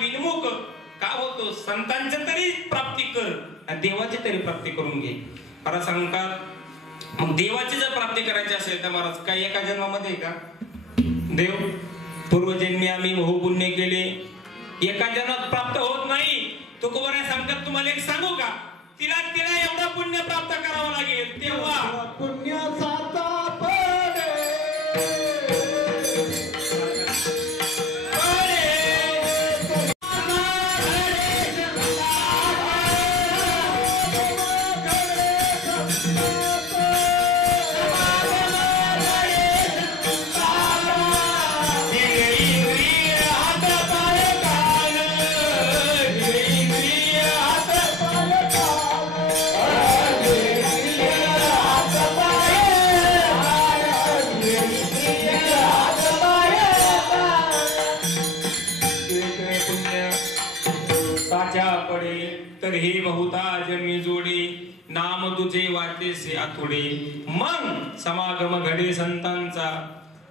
विनमुख का होतो. संतांच्या तरी प्राप्ती कर आणि देवाची तरी प्राप्ती करून घे. महाराज सांगतात मग देवाची जर प्राप्ती करायची असेल तर महाराज काय एका जन्मामध्ये का देव पूर्वजन्मी आम्ही बहु पुण्य केले एका जन्मात प्राप्त होत नाही. तुकोबाराय सांगतात तुम्हाला एक सांगू का तिला एवढं पुण्य प्राप्त करावं लागेल तेव्हा पुण्याचा तर हे बहुता जन्मी जोडे नाम तुझे वाटेसे आतुडे. मग समागम घडे संतांचा.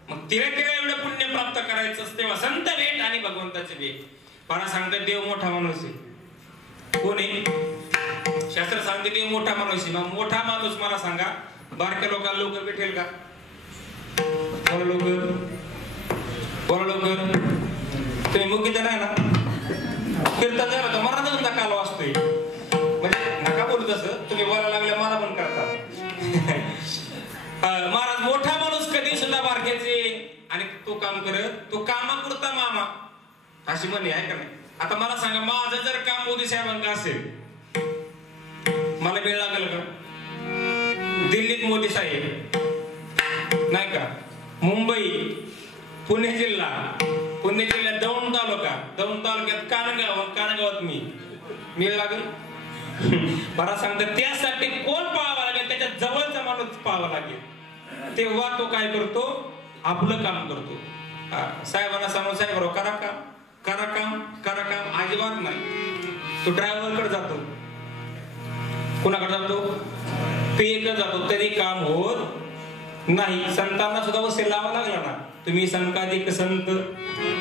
मग तिला एवढं पुण्य प्राप्त करायचं तेव्हा संत भेट आणि भगवंताचे भेट. मला सांगतात देव मोठा माणूस आहे. कोण आहे शास्त्र सांगते देव मोठा माणूस आहे. मग मोठा माणूस मला सांगा बारक्या लोकांना लवकर भेटेल का? बोला लवकर तुम्ही मुख्य नाही ना कीर्तन झालं तर मला धंदा काल वाचतोय म्हणजे नका बोलू तसं तुम्ही बोलायला लागल्या मला पण करता. महाराज मोठा माणूस कधी सुद्धा बारक्याचे आणि तो काम करत तो कामापुरता मामा अशी म्हणे आहे का नाही. आता मला सांगा माझं जर काम मोदी साहेबांना असेल मला वेळ लागेल का? दिल्लीत मोदी साहेब नाही का मुंबई पुणे जिल्ह्यात दौंड तालुक्यात कानगावात मी लागेल. मला सांगतात त्यासाठी कोण पाहावं लागेल त्याच्या जवळचा माणूस पाहावा लागेल तेव्हा तो काय करतो आपलं काम करतो. साहेबांना सांगून साहेब करा काम अजिबात नाही. तो ड्रायव्हरकडे जातो कोणाकडे जातो पेकडे जातो तरी काम होत नाही. संतांना सुद्धा वसे लावा लागला ना तुम्ही संकाधिक संत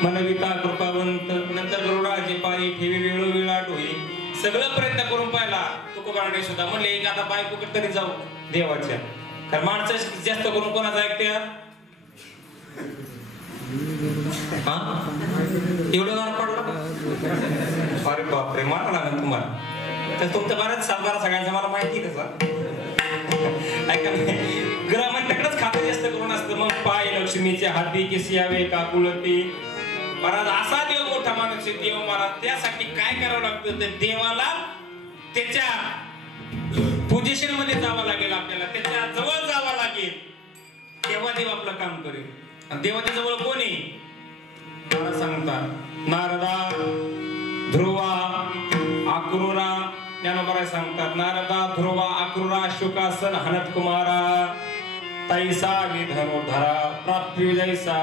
मनविता कृपावंत नंतर गरुडाचे पायी ठेवी वेळोवेळा डोळे सगळं प्रयत्न करून पाहिला. तुकोबाराने सुद्धा म्हणले एक आता बायकोकडे तरी जाऊ देवाच्या. कारण माणसं जास्त करून कोणाचं ऐकते एवढं गार पडलं अरे बापरे मारा लागेल तुम्हाला. तर तुमचं बऱ्याच सातबारा सगळ्यांचा मला माहिती कसा ऐका ग्रहमंत्र्याकडेच खातं जास्त करून असतं. मग पाय लक्ष्मीचे हाती केसी यावे काकुळते. महाराज असा देव मोठा माणूस देव महाराज त्यासाठी काय करावं लागतं तर देवाला त्याच्या पोझिशन मध्ये जावं लागेल आपल्याला त्याच्या जवळ जावं लागेल तेव्हा देव आपलं काम करेल. आणि देवाच्या जवळ कोण आहे मला सांगतात नारदा ध्रुवा अक्रूरा ज्ञानोबराय सांगतात नारदा ध्रुवा अक्रूरा शुकासन हनत कुमारा तैसा विधनुधरा प्राप्ती जैसा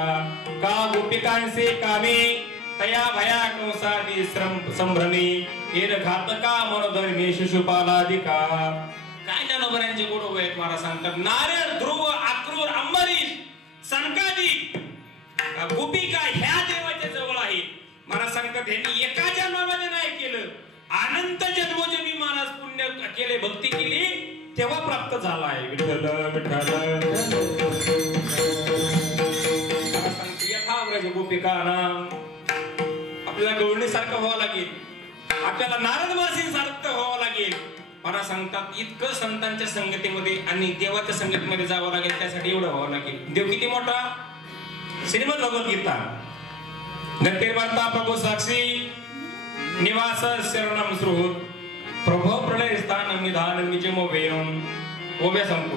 का गोपिकांसे कामे तया भया कंसादी संभ्रमे एर घातका मनोधर्मे शिशुपालादिका. काय ज्ञानोबरायांचे गोड आहेत मला सांगतात नारद ध्रुव अक्रूर अंबरीश सनकादिक गोपिका ह्या देवाच्या जवळ आहे. मला सांगतात यांनी एका जन्मामध्ये नाही केलं अनंत जन्मोजन्मी महाराज पुण्य केले भक्ती केली तेव्हा प्राप्त झाला आहे. विठ्ठल यथाव्रज गोपिकाना आपल्याला गवळणीसारखं व्हावं लागेल आपल्याला नारद महर्षींसारखं व्हावं लागेल. मला सांगतात इतकं संतांच्या संगतीमध्ये आणि देवाच्या संगतीमध्ये जावं लागेल त्यासाठी एवढं व्हावं लागेल. देव किती मोठा श्रीमद भगवद्गीता गणपती प्रभू साक्षी निवास शरणम सुहृत प्रभो प्रलय स्थान निधान निजमो वेयम ओव्या सांगतो.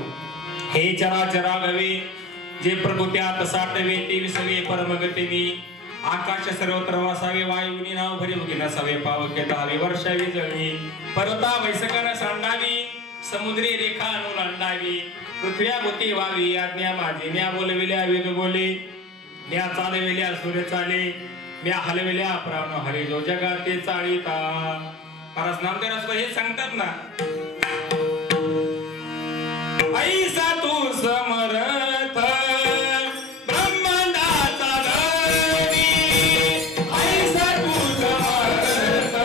हे चराचरा गवे जे प्रभुत्यात साठवे ते विसवे परमगतीनी आकाश सर्वत्र वासावे वायुनी नाव भरी मुगी नसावे पावके दहावे वर्षावी जळी पर्वता वैसकन सांडावी समुद्री रेखा अनुलांडावी पृथ्व्या भूती व्हावी आज्ञा माझी म्या बोलविल्या वेद बोले म्या चालविल्या सूर्य चाले म्या हलविल्या प्राण हरे जो जगात ते चाळीता. परस नामदेव हे सांगतात ना, ऐसा तू समर्थ ब्रह्मांडाचा धनी, ऐसा तू समर्थ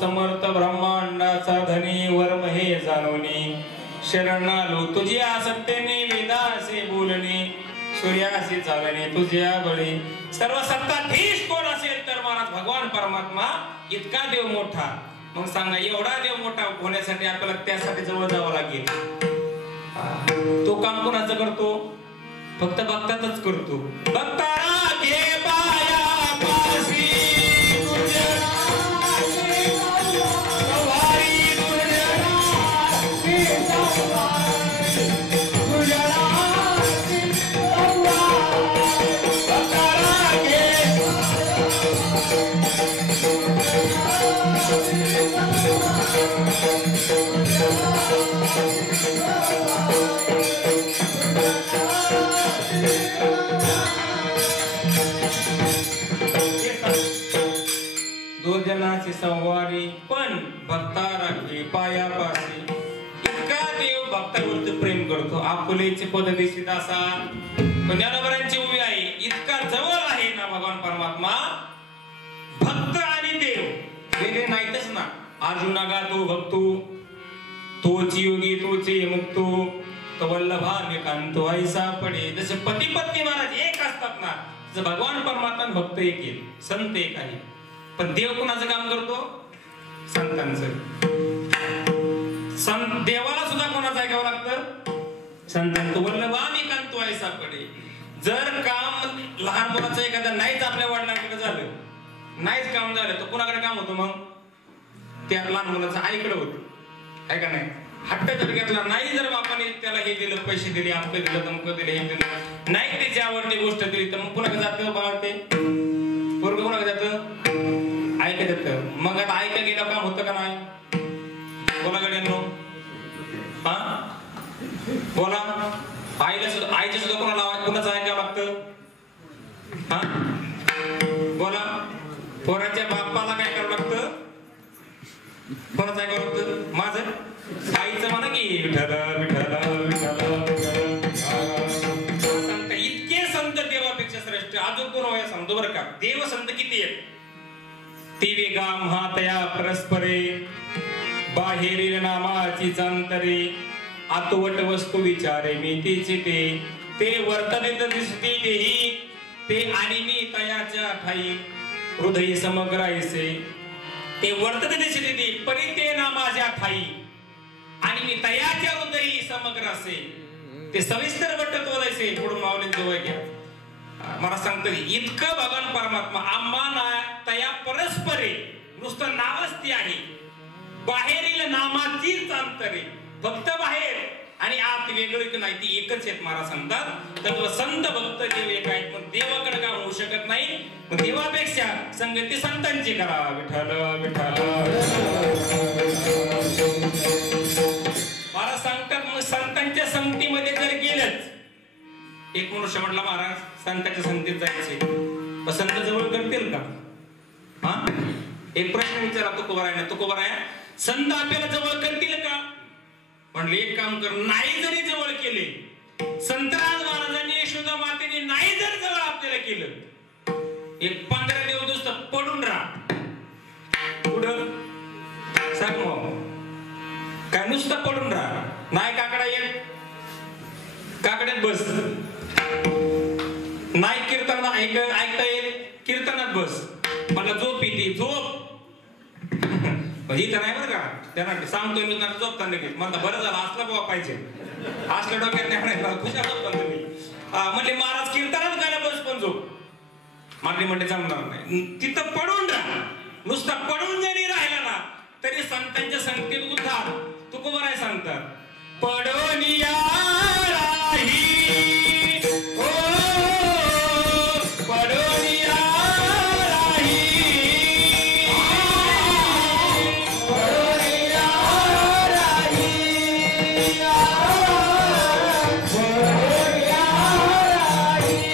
समर्थ ब्रह्मांडाचा धनी वर्म हे जाणवणे शरण आलो तुझ्या सत्तेने वेदासे बोलणे सूर्याशी चालणे तुझ्या बळी सर्व सत्ताधीश कोण असेल तर महाराज भगवान परमात्मा इतका देव मोठा. मग सांगा एवढा देव मोठा होण्यासाठी आपल्याला त्यासाठी जवळ जावं लागेल. तो काम कोणाचं करतो? फक्त भक्तातच करतो. भक्तारा घे पाया पासी दुर्जनाची संवारी पण भक्ता राखी पायापाशी. इतका देव भक्तावरती प्रेम करतो. आपुलेचे पद दिसित असा ज्ञानोबरांची उभी आहे. इतका जवळ आहे ना भगवान परमात्मा. भक्त आणि देव वेगळे नाहीतच ना. अर्जुना गा तो भक्तो तोची योगी तोचे मुक्तो तो वल्लभा निकांतो ऐसा पडे. जसे पती पत्नी महाराज एक असतात ना, जर भगवान परमात्मा भक्त एक आहे, संत एक आहे. पण देव कोणाचं काम करतो? संतांचं. देवाला सुद्धा कोणाचं ऐकावं लागतं? संतांचं. वल्लभा निकांतो ऐसा पडे. जर काम लहान मुलाचं एखादं नाहीच आपल्या वडिलांकडे झालं, नाहीच काम झालं, तर कोणाकडे काम होतं? मग त्या लहान मुलाचं आईकडे होतं, आहे का नाही? हट्ट जर घेतला नाही, जर बापाने त्याला हे दिलं, पैसे दिले, अमकं दिलं, तमकं दिलं, हे दिलं, नाही त्याची आवडती गोष्ट दिली, तर मग कुणाकडे जातं? बाळते पोरगं कुणाकडे जातं? ऐकत येतं. मग आता ऐका गेलं काम होतं का नाही? कोणाकडे नो? हा बोला. आईला सुद्धा, आईच्या सुद्धा कुणाचं ऐकावं लागतं? हा बोला. पोराच्या बापाला काय करावं लागतं? कोणाचं ऐकावं लागतं? माझं. आईचं म्हणा की विठ्ठल विठ्ठल विठ्ठल. इतके संत देवापेक्षा श्रेष्ठ अजून कोण वया सांगतो बरं का. देव संत किती आहेत? ती वेगा महातया परस्परे बाहेरील नामाची चांतरे आतवट वस्तू विचारे मी तिची ते वर्तनेत दिसती देही ते आणि मी तयाच्या ठाई हृदय समग्र ऐसे. ते वर्तने दिसते ती परी ते ना माझ्या ठाई आणि मी तयाच्या हृदयी समग्र असे. ते सविस्तर बटत वदायचे पुढून माऊली जवळ घ्या. मला सांगतो इतकं भगवान परमात्मा आम्हा तया परस्परे नुसतं नावच ती आहे. बाहेरील नामाचीच अंतरे. फक्त बाहेर आणि आत वेगळं की नाही ती एकच आहेत महाराज सांगतात. तर संत भक्त देव एक आहेत, पण देवाकडे काम होऊ शकत नाही. पण देवापेक्षा संगती संतांची करा. विठ्ठल विठ्ठल महाराज सांगतात. मग संतांच्या संगतीमध्ये जर गेलंच, एक मनुष्य म्हटला महाराज संतांच्या संगतीत जायचे, मग संत जवळ करतील का? हा, एक प्रश्न विचारा तुकोबाराया, संत आपल्याला जवळ करतील का? म्हणले एक काम कर, नाही जरी जवळ केले, संतराज महाराजांनी यशोदा मातेने नाही जर जवळ आपल्याला केलं, एक 15 दिवस पडून राहा. कुठं सांग मग, काय नुसतं पडून राहा? नाही काकडा येत, काकड्यात बस. नाही कीर्तन ऐकता येत, कीर्तनात बस. मला झोप येते, झोप इथं नाही बरं का, त्यांना सांगतोय मी त्यांना झोपताना घेत. मला बरं झालं असला बाबा पाहिजे, असल्या डोक्यात नाही खुशा झोपताना मी म्हणले महाराज कीर्तनात गायला बस पण झोप. म्हणले जमणार नाही, तिथं पडून राहा. नुसता पडून जरी राहिला ना तरी संतांच्या संगतीत उद्धार. तुकोबाराय सांगतात, पडून या राही, ओ पडून या राही, पडून या राही, पडून या राही.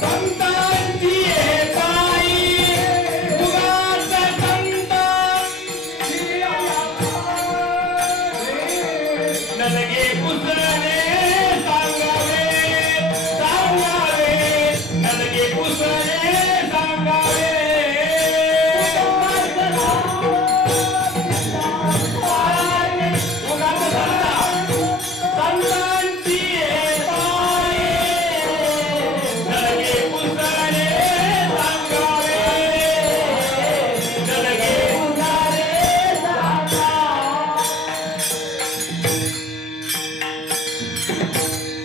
संतांची पायी उगाच संत नलगे पुसणे सांगावे, सांगावे नलगे पुसणे सांगावे. संतांची पायी नलगे पुसणे सांगावे, नलगे पुसणे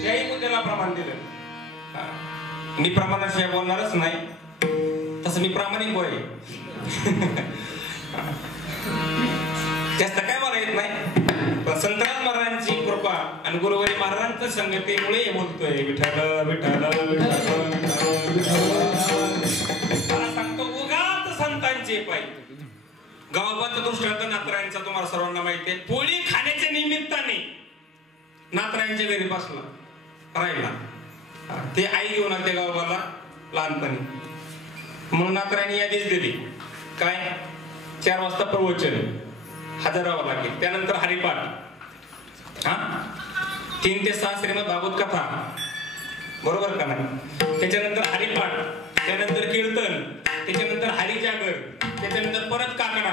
याही मुद्द्याला प्रमाण दिलं. मी प्रमाणाशिवाय बोलणारच नाही, तसं मी प्रामाणिक बोल. जास्त काय मला येत नाही, पण संतराज महाराजांची कृपा आणि गुरुवारी महाराजांच्या संगतीमुळे बोलतोय. विठ्ठल विठ्ठल मला सांगतो, उगाच संतांचे पाय. गावाचा दृष्टांत नातरायांचा तुम्हाला सर्वांना माहिती आहे. पोळी खाण्याच्या निमित्ताने नातरायांच्या घरी बसला राहिला. ते आई घेऊन आले गावाला लहानपणी. मग नातरायांनी यादीच दिली, काय 4 वाजता प्रवचन हजरावं लागेल, त्यानंतर हरिपाठ, 3 ते 6 श्रीमद भागवत कथा, बरोबर का नाही? त्याच्यानंतर हरिपाठ, त्यानंतर कीर्तन, त्याच्यानंतर हरिजागर, त्याच्यानंतर परत काकडा,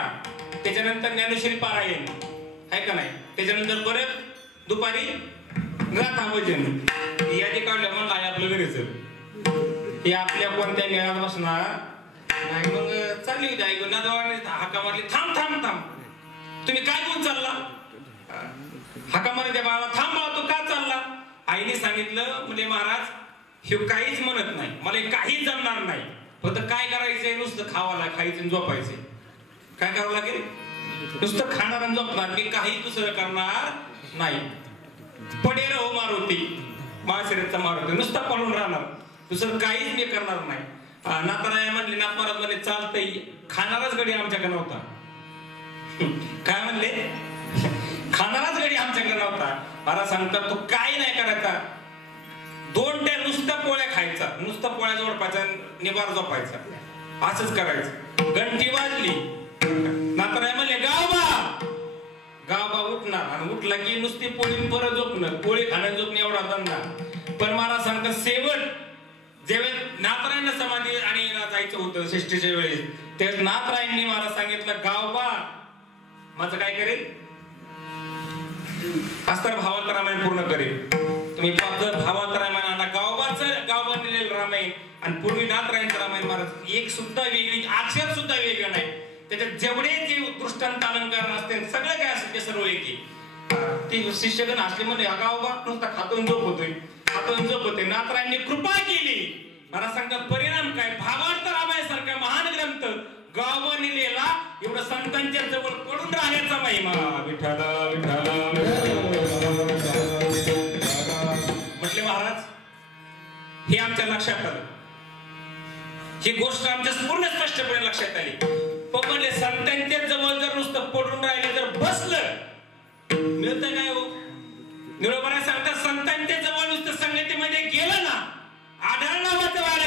त्याच्यानंतर ज्ञानेश्वरी पारायण आहे का नाही? त्याच्यानंतर परत दुपारी गाथा भजन. यादी काढलं म्हणलं आहे आपलं घरीच, हे आपल्या कोणत्या मेळात बसणार नाही. मग चालली होती ऐकून नादवाने हाका मारली, थांब थांब थांब, तुम्ही काय घेऊन चालला? हाका मारली त्या बाळाला, थांब बाळा तू का चालला? आईने सांगितलं, म्हणजे महाराज हे काहीच म्हणत नाही, मला काहीच जमणार नाही, फक्त काय करायचंय नुसतं खावाला, खायचं झोपायचंय. काय करावं लागेल? नुसतं खाणार आणि झोपणार, मी काही दुसरं करणार नाही. पडे रहो मारुती, महाशरीरचा मारुती, नुसता पडून राहणार, दुसरं काहीच मी करणार नाही. नाथराय म्हणले, नाथ महाराज म्हणले चालतंय, खाणाराच गडी आमच्याकडे नव्हता. काय म्हणले? खाणाराच गडी आमच्याकडे नव्हता. मला सांगतात, तू काय नाही करायचा, 2 टाइम नुसत्या पोळ्या खायचा, नुसत्या पोळ्या जोडपायचा, निबार झोपायचा, असंच करायचं. घंटी वाजली, नाथराय म्हणले गावबा उठणार, आणि उठला की नुसती पोळी परत झोपणं, पोळी खाण्यात झोपणं एवढा धंदा. पण मला सांगतात, शेवट ज्यावेळेस नाथरायांना समाधी आणि जायचं होतं षष्टीच्या वेळेस, त्यावेळेस नाथरायांनी मला सांगितलं, गावबा माझं काय करेल? अस्तर भावांत रामायण पूर्ण करेल. तुम्ही भावांत रामायण आणा, गावबा लिहिलेलं रामायण आणि पूर्वी नाथरायांचं रामायण महाराज एक सुद्धा वेगळी, अक्षर सुद्धा वेगळं नाही. त्याच्यात जेवढे जे दृष्टांत अलंकार असते सगळं काय असेल ते सर्व एकी. ते शिष्यगण असले म्हणजे गावबा नुसता खातून झोप होतोय, खातून झोप होते. नाथरायांनी कृपा केली. मला सांगतात परिणाम काय? भावार्थ रामायणासारखा महान ग्रंथ गावबा लिहिलेला, एवढं संतांच्या जवळ पडून राहिला. वाहण्याचा महिमा विठ्ठल विठ्ठल म्हटले महाराज. हे आमच्या लक्षात आलं, ही गोष्ट आमच्या पूर्ण स्पष्टपणे लक्षात आली. पण म्हणले संतांच्या जवळ जर नुसतं पडून राहिले जर बसलं मिळतं काय हो? निरोबरा सांगतात संतांच्या जवळ नुसतं संगतीमध्ये गेलं ना आढळ नावाचं व्हायला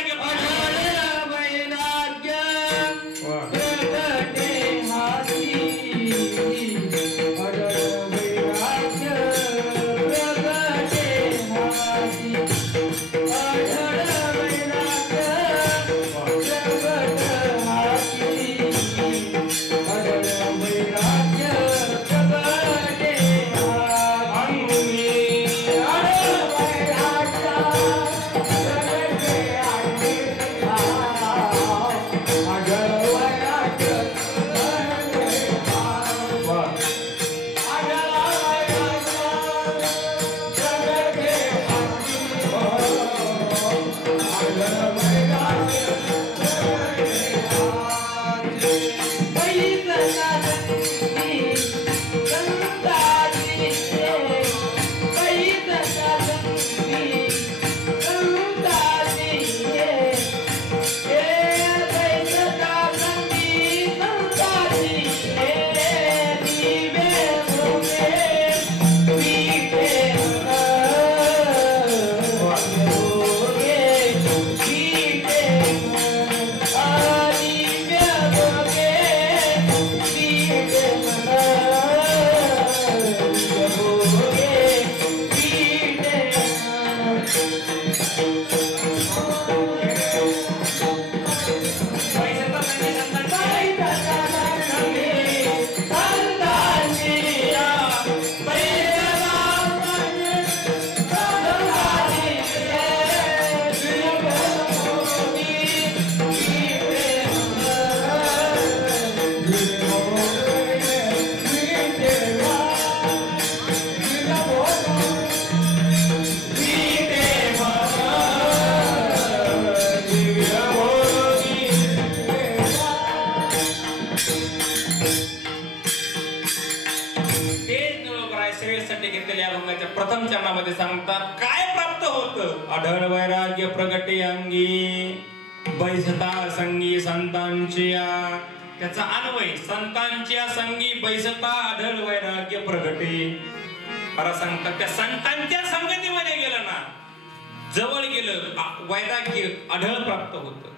प्रथम चरणामध्ये सांगतात काय प्राप्त होतं. आढळ वैराग्य प्रगटे अंगी बैसता संगी संतांच्या. त्याचा अन्वय संतांच्या संगी बैसता आढळ वैराग्य प्रगटे. मला सांगतात त्या संतांच्या संगतीमध्ये गेलं ना जवळ गेलं वैराग्य आढळ प्राप्त होतं.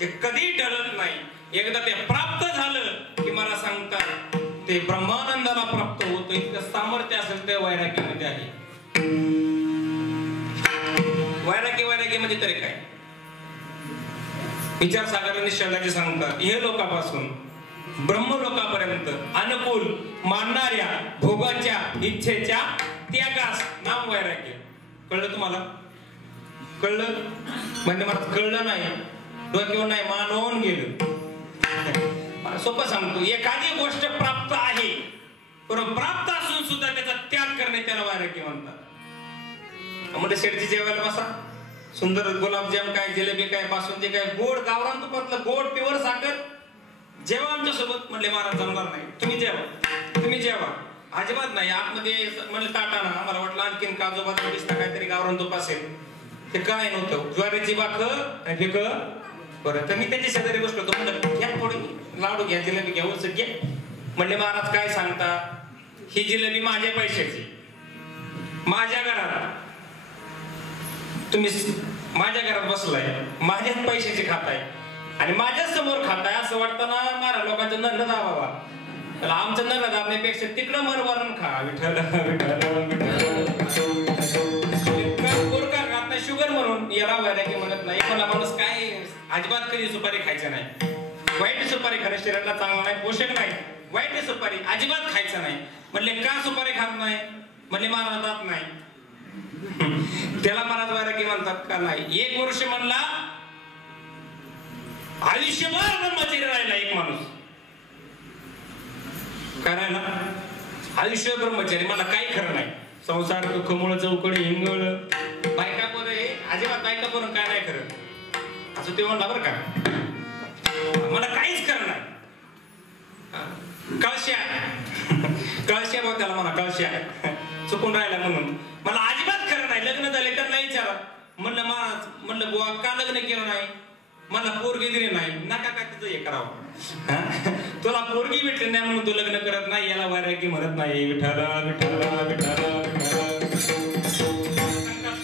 ते कधी टळत नाही. एकदा ते प्राप्त झालं की मला सांगतात ते ब्रह्मानंदाला प्राप्त होतं. इतकं सामर्थ्य असेल ते वैराग्यामध्ये आहे. वैराग्य म्हणजे तरी काय विचारसागर निश्चलाचे सांगतात हे लोकांपासून ब्रह्मलोकापर्यंत अनुकूल मानणाऱ्या भोगाच्या इच्छेच्या त्यागास नाम वैराग्य. कळलं तुम्हाला? कळलं म्हणजे मला कळलं नाही डोक्यावर नाही मानवून गेलं. सोपं सांगतो एखादी गोष्ट प्राप्त आहे पण प्राप्त असून सुद्धा त्याचा त्याग करणे त्याला वैराग्य म्हणतात. म्हणजे शेठची जेवायला बसा सुंदर गुलाबजाम काय जिलेबी काय बासुंदी काय गोड गावरान तुपातलं गोड प्युअर साखर जेव्हा आमच्या सोबत म्हणले महाराज जमणार नाही तुम्ही जेवा अजिबात नाही. आतमध्ये म्हणले ताटाना आम्हाला वाटलं आणखीन काजू बदाम पिस्ता काहीतरी गावरान तुप असेल. ते काय नव्हतं ज्वारीची भाकर फिक बरं. तर मी त्याच्या शेजारी बसलो होतो. म्हणलं घ्या थोडी लाडू घ्या जिलेबी घ्या उसक घ्या. म्हणले महाराज काय सांगता ही जिलेबी माझ्या पैशाची माझ्या घरात तुम्ही माझ्या घरात बसलाय माझ्याच पैशाची खाताय आणि माझ्या समोर खाताय असं वाटतं ना मारा लोकांचं नरड दाबावा. त्याला आमचं नरड दाबण्यापेक्षा तिकडं मरवरण खा. विठ्ठल गोरका खात नाही शुगर म्हणून याला वैराग्य म्हणत नाही. मला माणूस काय अजिबात कधी सुपारी खायचं नाही. वाईट सुपारी खाणं शरीराला चांगलं नाही पोषक नाही. वाईट सुपारी अजिबात खायचं नाही. म्हणले का सुपारी खात नाही? म्हणले महाराज जात नाही. त्याला महाराज वैराग्य म्हणतात का नाही? एक वर्ष म्हणला आयुष्यभर ब्रह्मचर्य राहिला एक माणूस करायला आयुष्य ब्रह्मचर्य. मला काही खरं नाही. संसार दुःखमुळ चौकडी हिंगळ बायका कोण आहे अजिबात बायका कोण काय नाही खरं असं ते म्हणला बरं का. मला काहीच खरं नाही. कळश्या थोडाशा चुकून राहिला म्हणून. मला अजिबात खरं नाही. लग्न झाले त्यांना विचारा. म्हणलं महाराज, म्हणलं बुवा का लग्न केलं नाही? मला पोरगी दिली नाही. नका काय तिचं हे करावं. तुला पोरगी भेटली नाही म्हणून तू लग्न करत नाही. याला वैराग्य म्हणत नाही. विठ्ठल विठ्ठल विठ्ठल.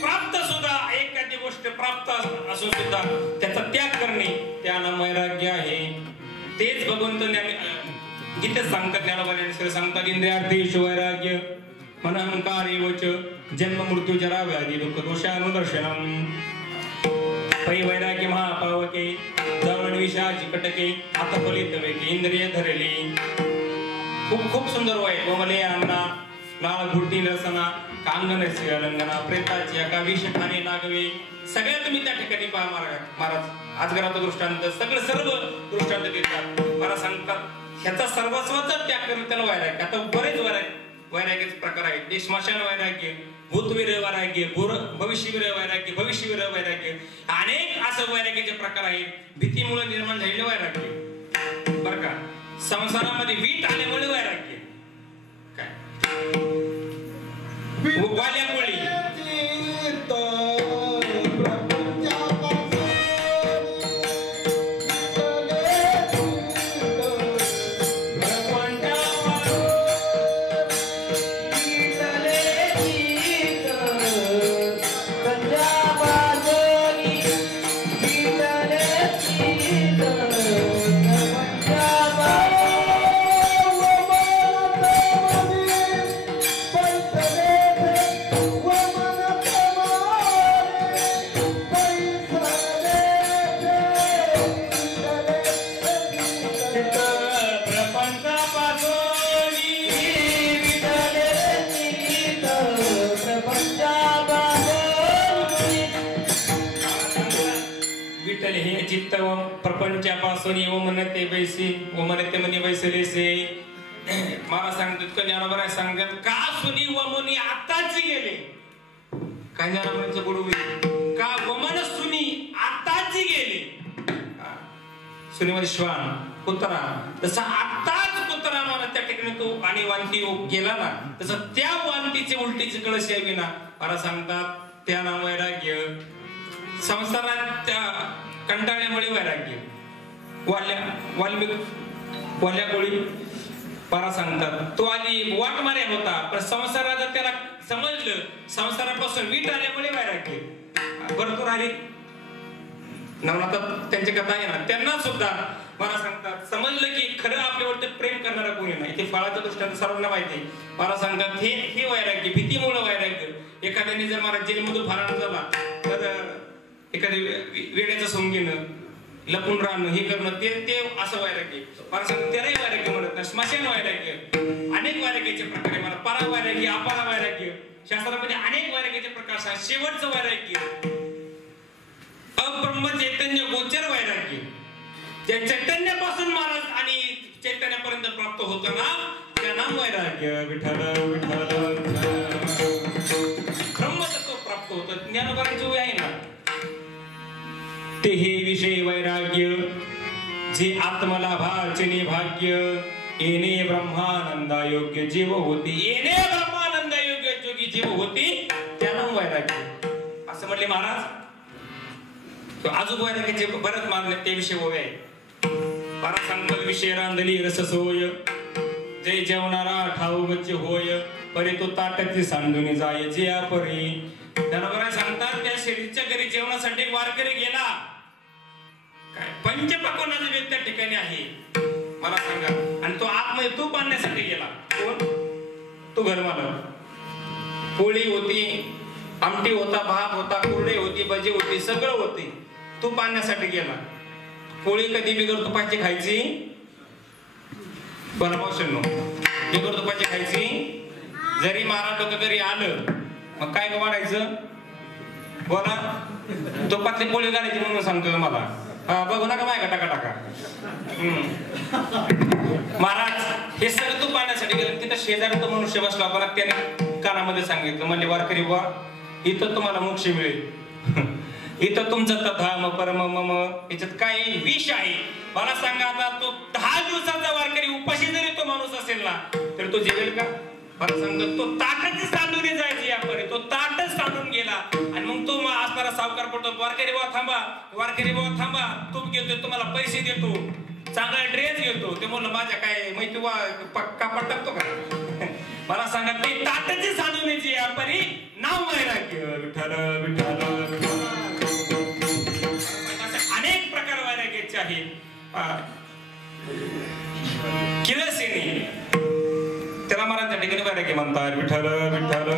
प्राप्त सुद्धा एखादी गोष्ट प्राप्त असून सुद्धा त्याचा त्याग करणे त्याला वैराग्य आहे. तेच भगवंत गीतेत सांगतात. ज्ञानोबा सांगतात इंद्रियार्थेष वैराग्य मन अहंकार एवच जन्म मृत्यू जरा व्याधी दुःख दोषानुदर्शनम. पै वैराग्य महापावके जवळ विषाची कटके आता फलित वेके इंद्रिय धरली. खूप खूप सुंदर वय. कोमले अन्ना लाल घुटी रसना कांगणसी अलंगना प्रेताची एका विष ठाणे नागवे. सगळ्या तुम्ही त्या ठिकाणी पहा महाराज. आजगराचं दृष्टांत सगळं सर्व दृष्टांत देतात. मला सांगतात ह्याचा सर्वस्वाचा त्याग करून त्याला वैराग्य. आता बरेच वैराग्याचे प्रकार आहेत. ते स्मशान वैराग्य, भूतवीर वैराग्य, भविष्यवीर वैराग्य, भविष्यवीर वैराग्य, अनेक असं वैराग्याचे प्रकार आहेत. भीतीमुळे निर्माण झालेले वैराग्य बर का. संसारामध्ये वीट आल्यामुळे वैराग्य काय वाल्या कोळी प्रपंचापासून येऊ म्हणते बैसी व म्हणते म्हणे बैसलेसे. मला सांगतात ज्ञानोबा सांगतात का सुनी व मुनी आताच गेले. काय ज्ञानोबांचं गुरु का वमन सुनी आताच गेले. सुनीमध्ये श्वान कुत्रा तसा आताच कुत्रा मला त्या ठिकाणी तो आणि वांती गेला ना तसं त्या वांतीचे उलटीचे कळस यावी ना. मला सांगतात त्या नाव वैराग्य. संसारात त्या कंटाळ्यामुळे वैराग्य. वाल्या कोळी पारा सांगतात तो आधी वाट मार्या होता पण संसारात त्याला समजलं संसारापासून वीट आल्यामुळे वैराग्य. भरपूर आली नवनाथात त्यांची कथा आहे ना. त्यांना सुद्धा मला सांगतात समजलं की खरं आपल्यावरती प्रेम करणारा कोणी नाही. ते फळाच्या दृष्टीने सर्वांना माहिती. मला सांगतात हे वैराग्य भीतीमुळे वैराग्य. एखाद्याने जर मला जेलमधून फरार झाला तर एखाद्या वेड्याचं सोंगीनं लपून राहणं हे करणं ते असं वैराग्य. मला सांगतात त्यालाही वैराग्य म्हणत नाही. स्मशान वैराग्य. अनेक वैराग्याचे प्रकार आहे. मला परा वैराग्य अपारा वैराग्य शास्त्रामध्ये अनेक वैराग्याचे प्रकार आहेत. शेवटचं वैराग्य अब्रह्म चैतन्य गोचर वैराग्य. त्या चैतन्यापासून महाराज आणि चैतन्यापर्यंत प्राप्त होतं ना त्या नाम वैराग्य. विठ्ठल विठ्ठल ब्रह्मतत्व प्राप्त होतं. ज्ञानोबांचे वय आहे ना ते हे विषय वैराग्य जे आत्मलाभाचे भाग्य. येणे ब्रह्मानंदा योग्य जीव होती. येणे ब्रह्मानंदा योग्य जोगी जीव होती त्या नाम वैराग्य असं म्हणले महाराज. अजून वैराग्याचे बरंच मागणे ते विषय होय. परा सांगत विषय रांधली रस सोय जय जेवणारा ठाऊ बच्चे होय परी तो ताटाची सांडून जाय जे परी. ज्ञानोबा सांगतात त्या शेरीच्या घरी जेवणासाठी वारकरी गेला. काय पंचपक्वान्नाचा वेद त्या ठिकाणी आहे मला सांगा. आणि तो आतमध्ये तूप आणण्यासाठी गेला. कोण? तो घरमालक. पोळी होती, आमटी होता, भात होता, कुरडे होती, भजी होती, सगळं होते. तूप आणण्यासाठी गेला. पोळी कधी बिगर तुपाची खायची? बनवाशनो बिगर तुपाची खायची. जरी महाराज लोक घरी आलं मग काय वाढायचं बोला तुपातली पोळी घालायची म्हणून सांगतो तुम्हाला. बघू नका माय टाका टाका. महाराज हे सगळं तूप आणण्यासाठी गेलं. तिथं शेजारी तो मनुष्य बसला होता. त्याने कानामध्ये सांगितलं म्हणले वारकरी बुवा इथं तुम्हाला मोक्ष मिळेल. इथं तुमचं तथाम परम मम याच्यात काही विष आहे. मला सांगा आता तो 10 दिवसाचा वारकरी उपाशी जरी तो माणूस असेल ना तर तो जेवेल का? मला सांगतो तो ताटच सांडून जायचे यापुढे, तो ताटच सांडून गेला. आणि मग तो असणारा सावकार पडतो, वारकरी बाबा थांबा, वारकरी बाबा थांबा, तूप घेतो, तुम्हाला पैसे देतो, चांगला ड्रेस घेतो. ते म्हणलं माझ्या काय माहिती कापड टाकतो का? मला सांगा ते ताटच सांडून यायचे यापुढे नाव वैराग्य. विठ्ठल विठ्ठल अनेक प्रकार वैराग्याचे आहेत. किळसेनी त्याला महाराज त्या ठिकाणी वैराग्य म्हणतात. विठ्ठल विठ्ठल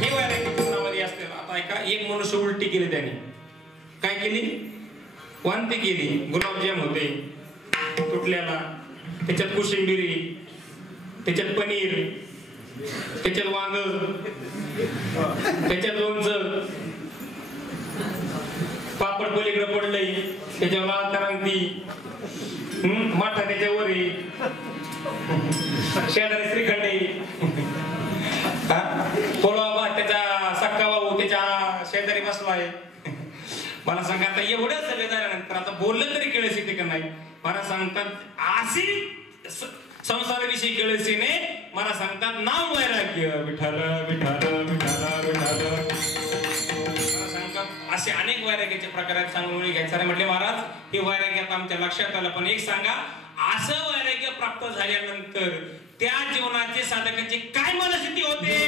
ही वैराग्य नावामध्ये असते. आता ऐका, एक मनुष्य उलटी केली, त्याने काय केली? वांती केली. गुलाबजाम होते तुटल्याला, त्याच्यात कोशिंबिरी, त्याच्यात पनीर, त्याच्यात वांग, त्याच्यात लोणचं, पापड पलीकडे पडलंय, त्याच्यावर लाल करांती, माठा त्याच्यावर आहे, शेजारी श्रीखंड आहे, पोळवा त्याचा सक्का भाऊ त्याच्या शेजारी बसलाय. मला सांगा आता एवढं सगळं झाल्यानंतर आता बोललं तरी केळस येते का नाही? मला सांगतात अशी संसाराविषयी केळसीने मला सांगतात नाव वैराग्य. विठ्ठल विठ्ठल विठ्ठल विठ्ठल. असे अनेक वैराग्याचे प्रकार सांगून घ्यायचं म्हटले महाराज. हे वैराग्यात आमच्या लक्षात आलं. पण एक सांगा, असं वैराग्य प्राप्त झाल्यानंतर त्या जीवनाचे साधकाची काय मनस्थिती होते?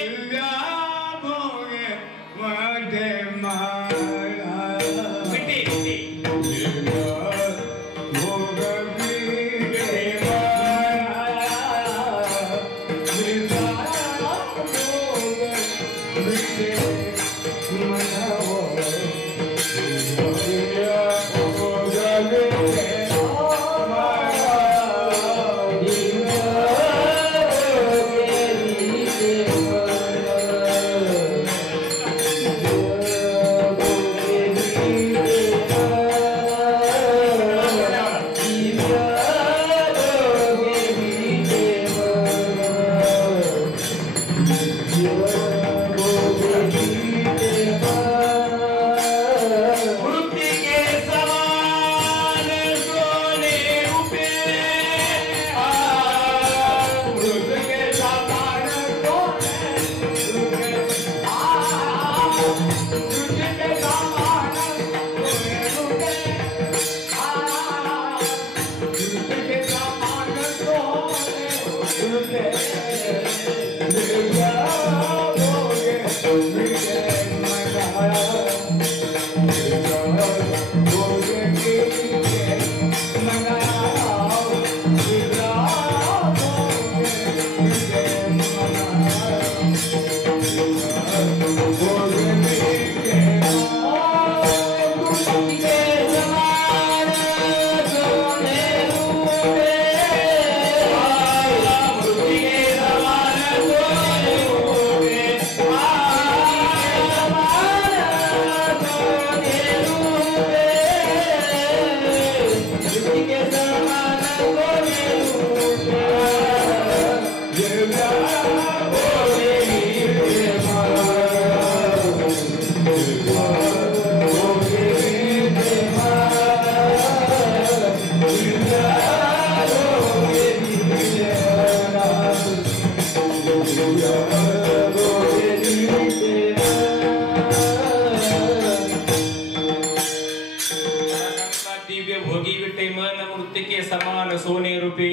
दिव्य भोगी विटे मन मृत्तिके समान सोने रूपे.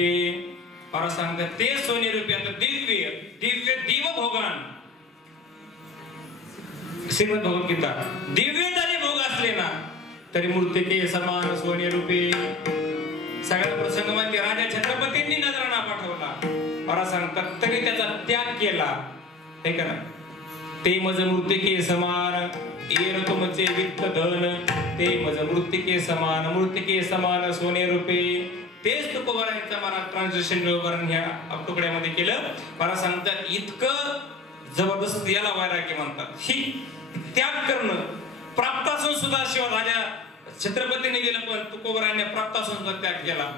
मला सांगतात ते सोने रूपे आता दिव्य दिव्य दिव भोगान. श्रीमद भगवद्गीता दिव्य जरी भोग असले ना तरी मृत्तिके समान सोने रूपे. सगळ्या प्रसंग मध्ये राजा छत्रपतींनी नजराणा पाठवला. मला सांगतात तरी त्याचा त्याग केला. हे करा ते मज मृत्तिके समान येर तुमचे वित्त धन. ते मज मृत्तिके समान सोने रूपे. तेच तुकोबारांचा मला ट्रान्सलेशन ह्या तुकड्यामध्ये केलं. मला सांगतात इतकं जबरदस्त याला वैराग्य म्हणतात. ही त्याग करणं प्राप्त असून सुद्धा शिवाय राजा छत्रपतीने दिलं पण तुकोबारांनी प्राप्त असून सुद्धा त्याग केला.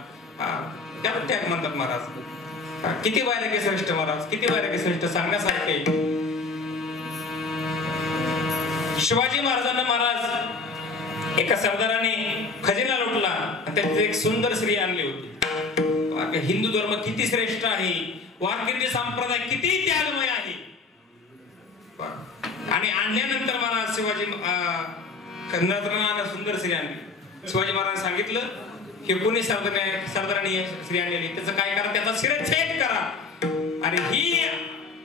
त्याला त्याग म्हणतात महाराज. किती वैराग्य श्रेष्ठ महाराज, किती वैराग्य श्रेष्ठ सांगण्यासारखे. शिवाजी महाराजांना महाराज एका सरदाराने खजिना लुटला. त्यात एक सुंदर स्त्री आणली होती. कारण का हिंदू धर्म किती श्रेष्ठ आहे, वारकरी संप्रदाय किती त्यागमय आहे. आणि आणल्यानंतर मला शिवाजी नजराना सुंदर स्त्री आणली. शिवाजी महाराज सांगितलं हे कोणी सरदाराने स्त्री आणलेली, त्याचं काय करा, त्याचा शिरच्छेद करा. आणि ही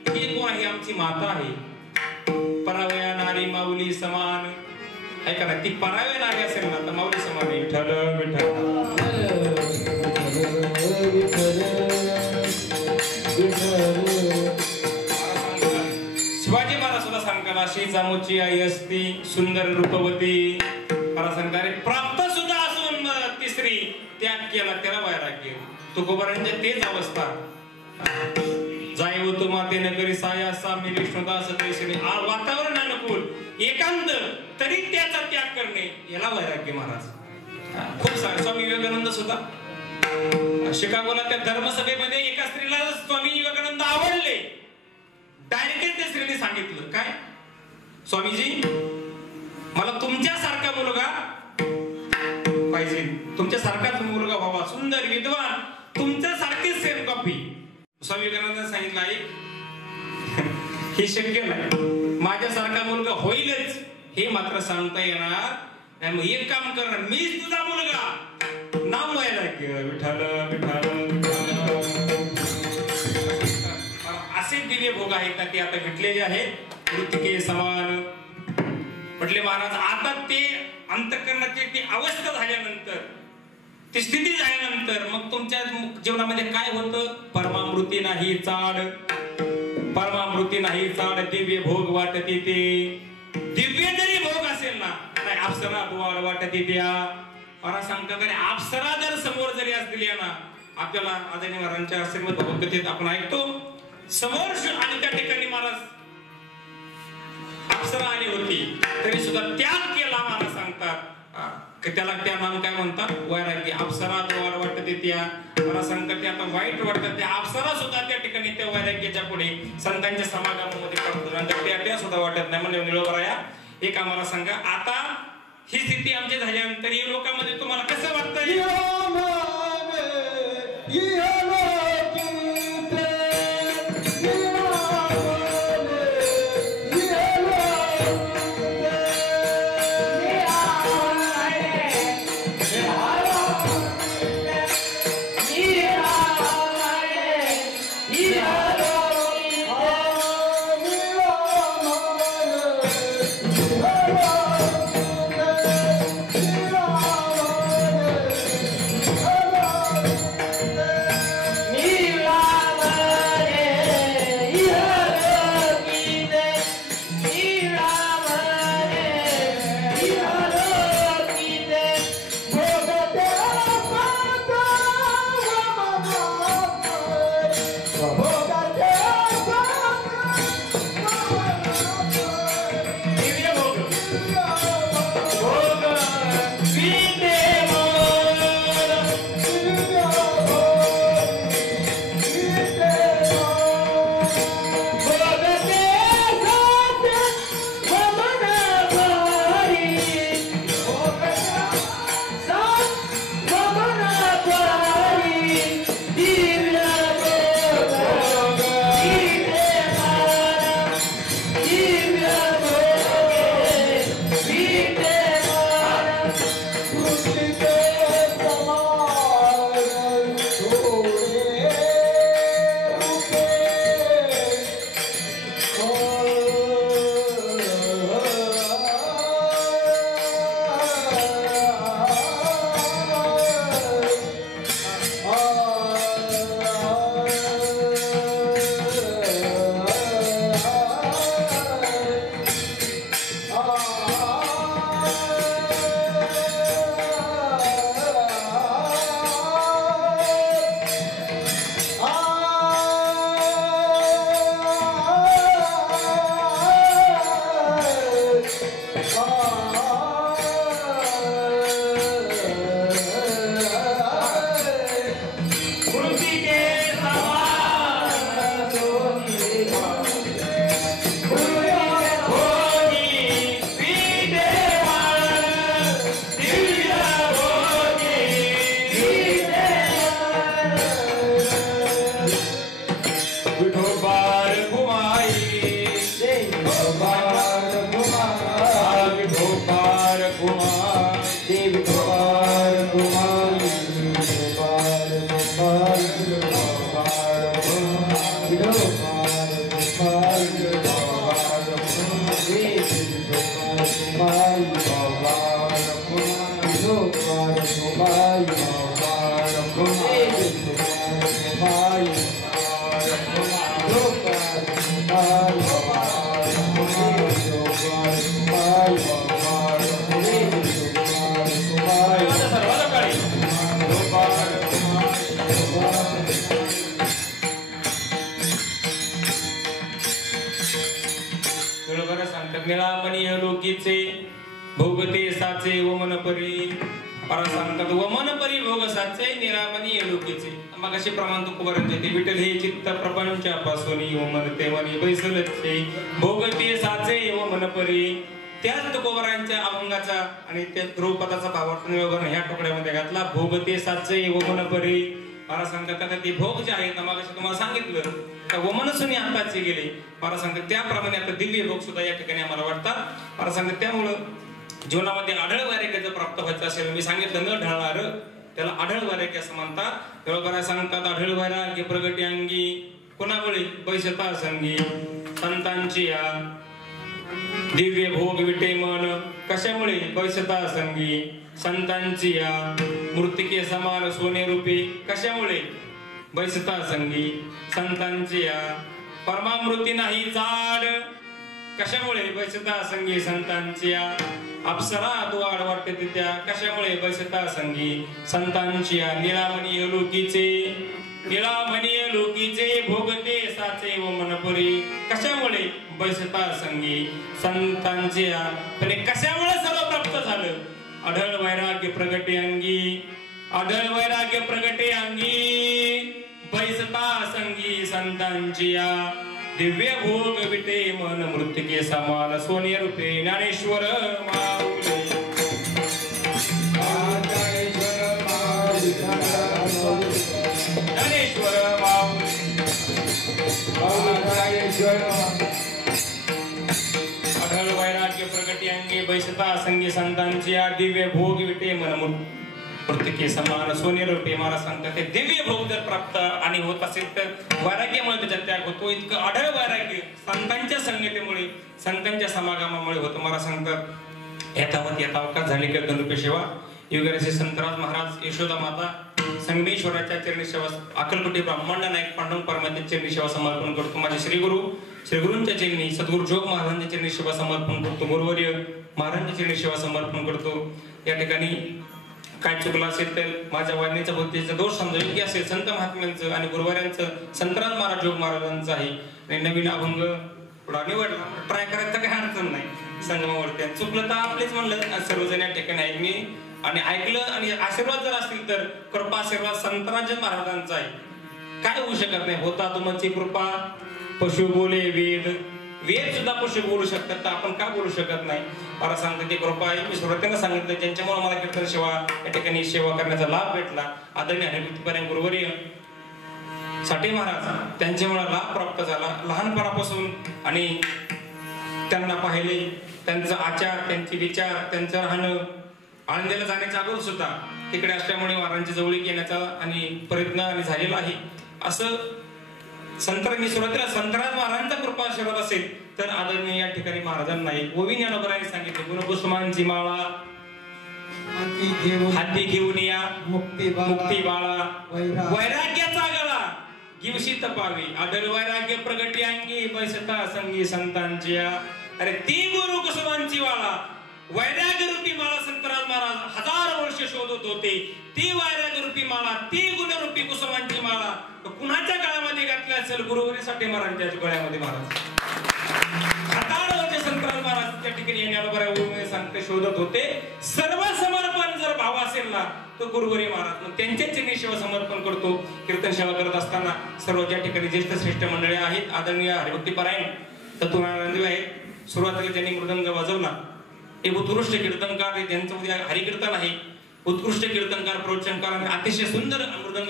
कोण आहे, आमची माता आहे. परावया नारी माऊली समान. ऐका ना, ती परावया नारी असेल ना तर माऊली समान आहे. विठ्ठल शिवाजी महाराज सुद्धा सांगतात अशी जामोची आई असती सुंदर रूपवती. मला सांगणारे प्राप्त सुद्धा असून तिसरी त्याग केला त्याला वैराग्य. तुकोबारांच्या तेच अवस्था. जाय होतो मातेने करी साया सा मिली शोधास देशने. वातावरण अनुकूल एकांत तरी त्याचा त्याग करणे याला वैराग्य महाराज. खूप सारे स्वामी विवेकानंद सुद्धा शिकागोला त्या धर्मसभेमध्ये एका स्त्रीला स्वामी विवेकानंद आवडले. डायरेक्ट त्या स्त्रीने सांगितलं काय, स्वामीजी मला तुमच्यासारखा मुलगा पाहिजे, तुमच्यासारखाच मुलगा व्हावा, सुंदर विद्वान, तुमच्यासारखी सेम कॉपी. स्वामी विवेकानंद सांगितलं आई हे शक्य नाही, माझ्यासारखा मुलगा होईलच हे मात्र सांगता येणार नाही. मग एक काम करणार, मीच तुझा मुलगा, नाव व्हायला विठ्ठल विठ्ठल. असे दिव्य भोग आहेत ना ते आता भेटलेले आहेत मृतिके समान. म्हटले महाराज आता ते अंतःकरणाची ती अवस्था झाल्यानंतर, ती स्थिती झाल्यानंतर मग तुमच्या जीवनामध्ये काय होतं, परमामृती नाही चाड, परमामृती नाही चाड, दिव्य भोग वाटते ते. दिव्य जरी भोग असेल ना नाही अप्सरा द्वार वाटते त्या. मला सांगतात आणि अप्सरा जर समोर जरी असलेली ना, आपल्याला आदरणीय महाराजांच्या श्रीमद भगवद्गीतेत आपण ऐकतो समोर आणि त्या ठिकाणी महाराज अप्सरा आली होती तरी सुद्धा त्याग केला. मला सांगतात त्याला त्या नाम काय म्हणतात, वैराग्य. अप्सरा द्वार वाटते त्या. मला सांगतात ते आता वाईट वाटतं त्या अप्सरा सुद्धा त्या ठिकाणी त्या वैराग्याच्या पुढे संतांच्या समागमामध्ये पडतात, त्या सुद्धा वाटत नाही. म्हणजे निळोबराया एक आम्हाला सांगा, आता ही स्थिती आमची झाल्यानंतर या लोकांमध्ये तुम्हाला कसं वाटतं? निळामणी लोकीचे भोगते साचे वमन परी मला सांगतात वमन परी भोग साचे निळामणी लोकीचे मग असे प्रमाण तुकोबारांचे ते विठ्ठल हे चित्त प्रपंचापासून वमन ते मनी बैसलचे भोगते साचे वमन परी त्याच तुकोबारांच्या अभंगाचा आणि त्या ध्रुवपदाचा भावार्थ निवेदन ह्या तुकड्यामध्ये घातला भोगते साचे वमन परी मला सांगतात आता ते भोग जे आहेत मग तुम्हाला सांगितलं त्या वमनसुनी आताचे गेले मला सांगतात त्याप्रमाणे आता दिव्य भोग सुद्धा या ठिकाणी आम्हाला वाटतात मला सांगतात त्यामुळं जीवनामध्ये आढळ वैराग्य जर प्राप्त व्हायचं असेल मी सांगितलं न ढळणार त्याला आढळ वैराग्य असं म्हणतात तेव्हा सांगतात आढळ वैराग्य प्रगटी अंगी कोणामुळे बैसता संगी संतांची या दिव्य भोग विटे मन कशामुळे बैसता संगी संतांची या मृतिके समान सोने रूपी कशामुळे बैसता संगी संतांची या परमामृती नाही जाड कशामुळे बैसता संगी संतांची या अप्सरा द्वार वाटते त्या कशामुळे बैसता संगी संतांची या निळामणी लोकीचे भोगते साचे व मनपुरी कशामुळे बैसता संगी संतांची या पण कशामुळे सर्व प्राप्त झालं आढळ वैराग्य प्रगटे अंगी बैसता संगी संतांची या दिव्य भोग विटे मन मृतिके समान सोने रूपे ज्ञानेश्वर माऊली आढळ वैराग्य प्रगटी अंगी बैसता संगी संतांची या दिव्य भोग विटे मन मृतिके समान सोने रूपे मला सांगतात ते दिव्य भोग जर प्राप्त आणि होत असेल तर वैराग्यामुळे त्याचा त्याग होतो इतकं आढळ वैराग्य संतांच्या संगतीमुळे संतांच्या समागमामुळे होतं मला सांगतात यथावत यथावकाश झाली कीर्तन रूपे सेवा योगेश्वर संतराज महाराज यशोदा माता संगमेश्वराच्या चरणी सेवा अक्कलकोटी ब्राह्मण नायक पांडुरंग परमात्म्याच्या चरणी सेवा समर्पण करतो माझे श्रीगुरूंच्या चरणी सद्गुरू जोग महाराजांच्या चरणी सेवा समर्पण करतो गुरुवर्य महाराजांच्या चरणी सेवा समर्पण करतो या ठिकाणी काय चुकलं असेल तर माझ्या वाणीचा बुद्धीचा दोष समजा योग्य असेल संत महात्म्यांचं आणि गुरुवाऱ्यांचं संतराज महाराज योग महाराजांचं आहे आणि नवीन अभंग पुढा निवडला ट्राय करायचं काही अडचण नाही संगमावरती चुकलं तर आपलेच म्हणलं सर्वजण या ठिकाणी आहेत मी आणि ऐकलं आणि आशीर्वाद जर असतील तर कृपा आशीर्वाद संतराज महाराजांचा आहे काय होऊ शकत नाही होता तुमची कृपा पशु बोले वेद सुद्धा पशु बोलू शकतात तर आपण का बोलू शकत नाही मला सांगतो ती कृपा आहे मी सुरुवातीला सांगितलं ज्यांच्यामुळे मला कीर्तन सेवा या ठिकाणी सेवा करण्याचा लाभ भेटला आदरणीय हरिभक्तीपर्यंत गुरुवर्य साठे महाराज त्यांच्यामुळे लाभ प्राप्त झाला लहानपणापासून आणि त्यांना पाहिले त्यांचा आचार त्यांचे विचार त्यांचं राहणं आळंदीला जाण्याच्या अगोदर सुद्धा तिकडे असल्यामुळे महाराजांच्या जवळीक येण्याचा आणि प्रयत्न आणि झालेला आहे असं संतरांनी सुरुवातीला संतराज महाराजांचा कृपा आशीर्वाद असेल तर आदरणीय या ठिकाणी महाराजांना गोविंद ज्ञानोबरांनी सांगितले गुणकुसुमांची माळा हाती घेऊन या मुक्ती बाळा वैराग्याचा गळा गिवशी तपावी आढळ वैराग्य प्रगटी अंगी बैसता संगी संतांची अरे ती गुरु कुसुमांची वाळा वैराग्य रूपी माळा संतराज महाराज 1000 वर्ष शोधत होते ती वैराग्य रूपी माळा ती गुणरूपी कुसुमांची माळा कुणाच्या काळामध्ये घातली असेल गुरुवरीसाठी महाराजांच्या गळ्यामध्ये महाराज 1000 वर्ष संतराज महाराज त्या ठिकाणी येण्याला बऱ्या सांगते शोधत होते सर्व समर्पण जर भाव असेल ना तो गुरुवरी महाराज मग त्यांच्या चरणी सेवा समर्पण करतो कीर्तन सेवा करत असताना सर्व ज्या ठिकाणी ज्येष्ठ श्रेष्ठ मंडळी आहेत आदरणीय हरिभक्तीपरायण तत्वज्ञानदेव आहेत सुरुवातीला त्यांनी मृदंग वाजवला एक उत्कृष्ट कीर्तनकार त्यांचं उद्या हरिकीर्तन आहे उत्कृष्ट कीर्तनकार प्रवचनकार आणि अतिशय सुंदर मृदंग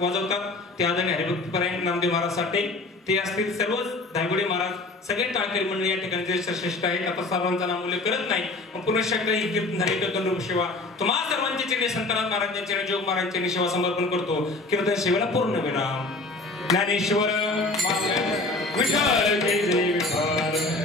वाजवतात ते आदरणीय हरिभक्तीपरायण नामदेव महाराज साठे ते असतील सर्वच धायगुडे महाराज सगळे टाळकरी मंडळी या ठिकाणी ज्येष्ठ श्रेष्ठ आहेत आता सर्वांचा नाम उल्लेख करत नाही पण पुनश्च एकदा ही कीर्तन झाली कीर्तन रूप सेवा तुम्हा सर्वांच्या चरणी संतराज महाराजांच्या चरणी जोग महाराजांच्या सेवा समर्पण करतो कीर्तन सेवेला पूर्ण विराम ज्ञानेश्वर विठ्ठल जय जय विठ्ठल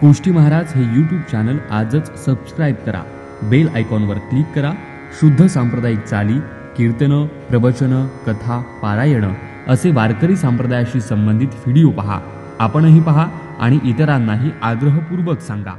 कोष्टी महाराज हे यूट्यूब चॅनल आजच सबस्क्राईब करा. बेल आयकॉनवर क्लिक करा. शुद्ध सांप्रदायिक चाली, कीर्तनं, प्रवचनं, कथा, पारायणं असे वारकरी संप्रदायाशी संबंधित व्हिडिओ पहा. आपणही पहा आणि इतरांनाही आग्रहपूर्वक सांगा.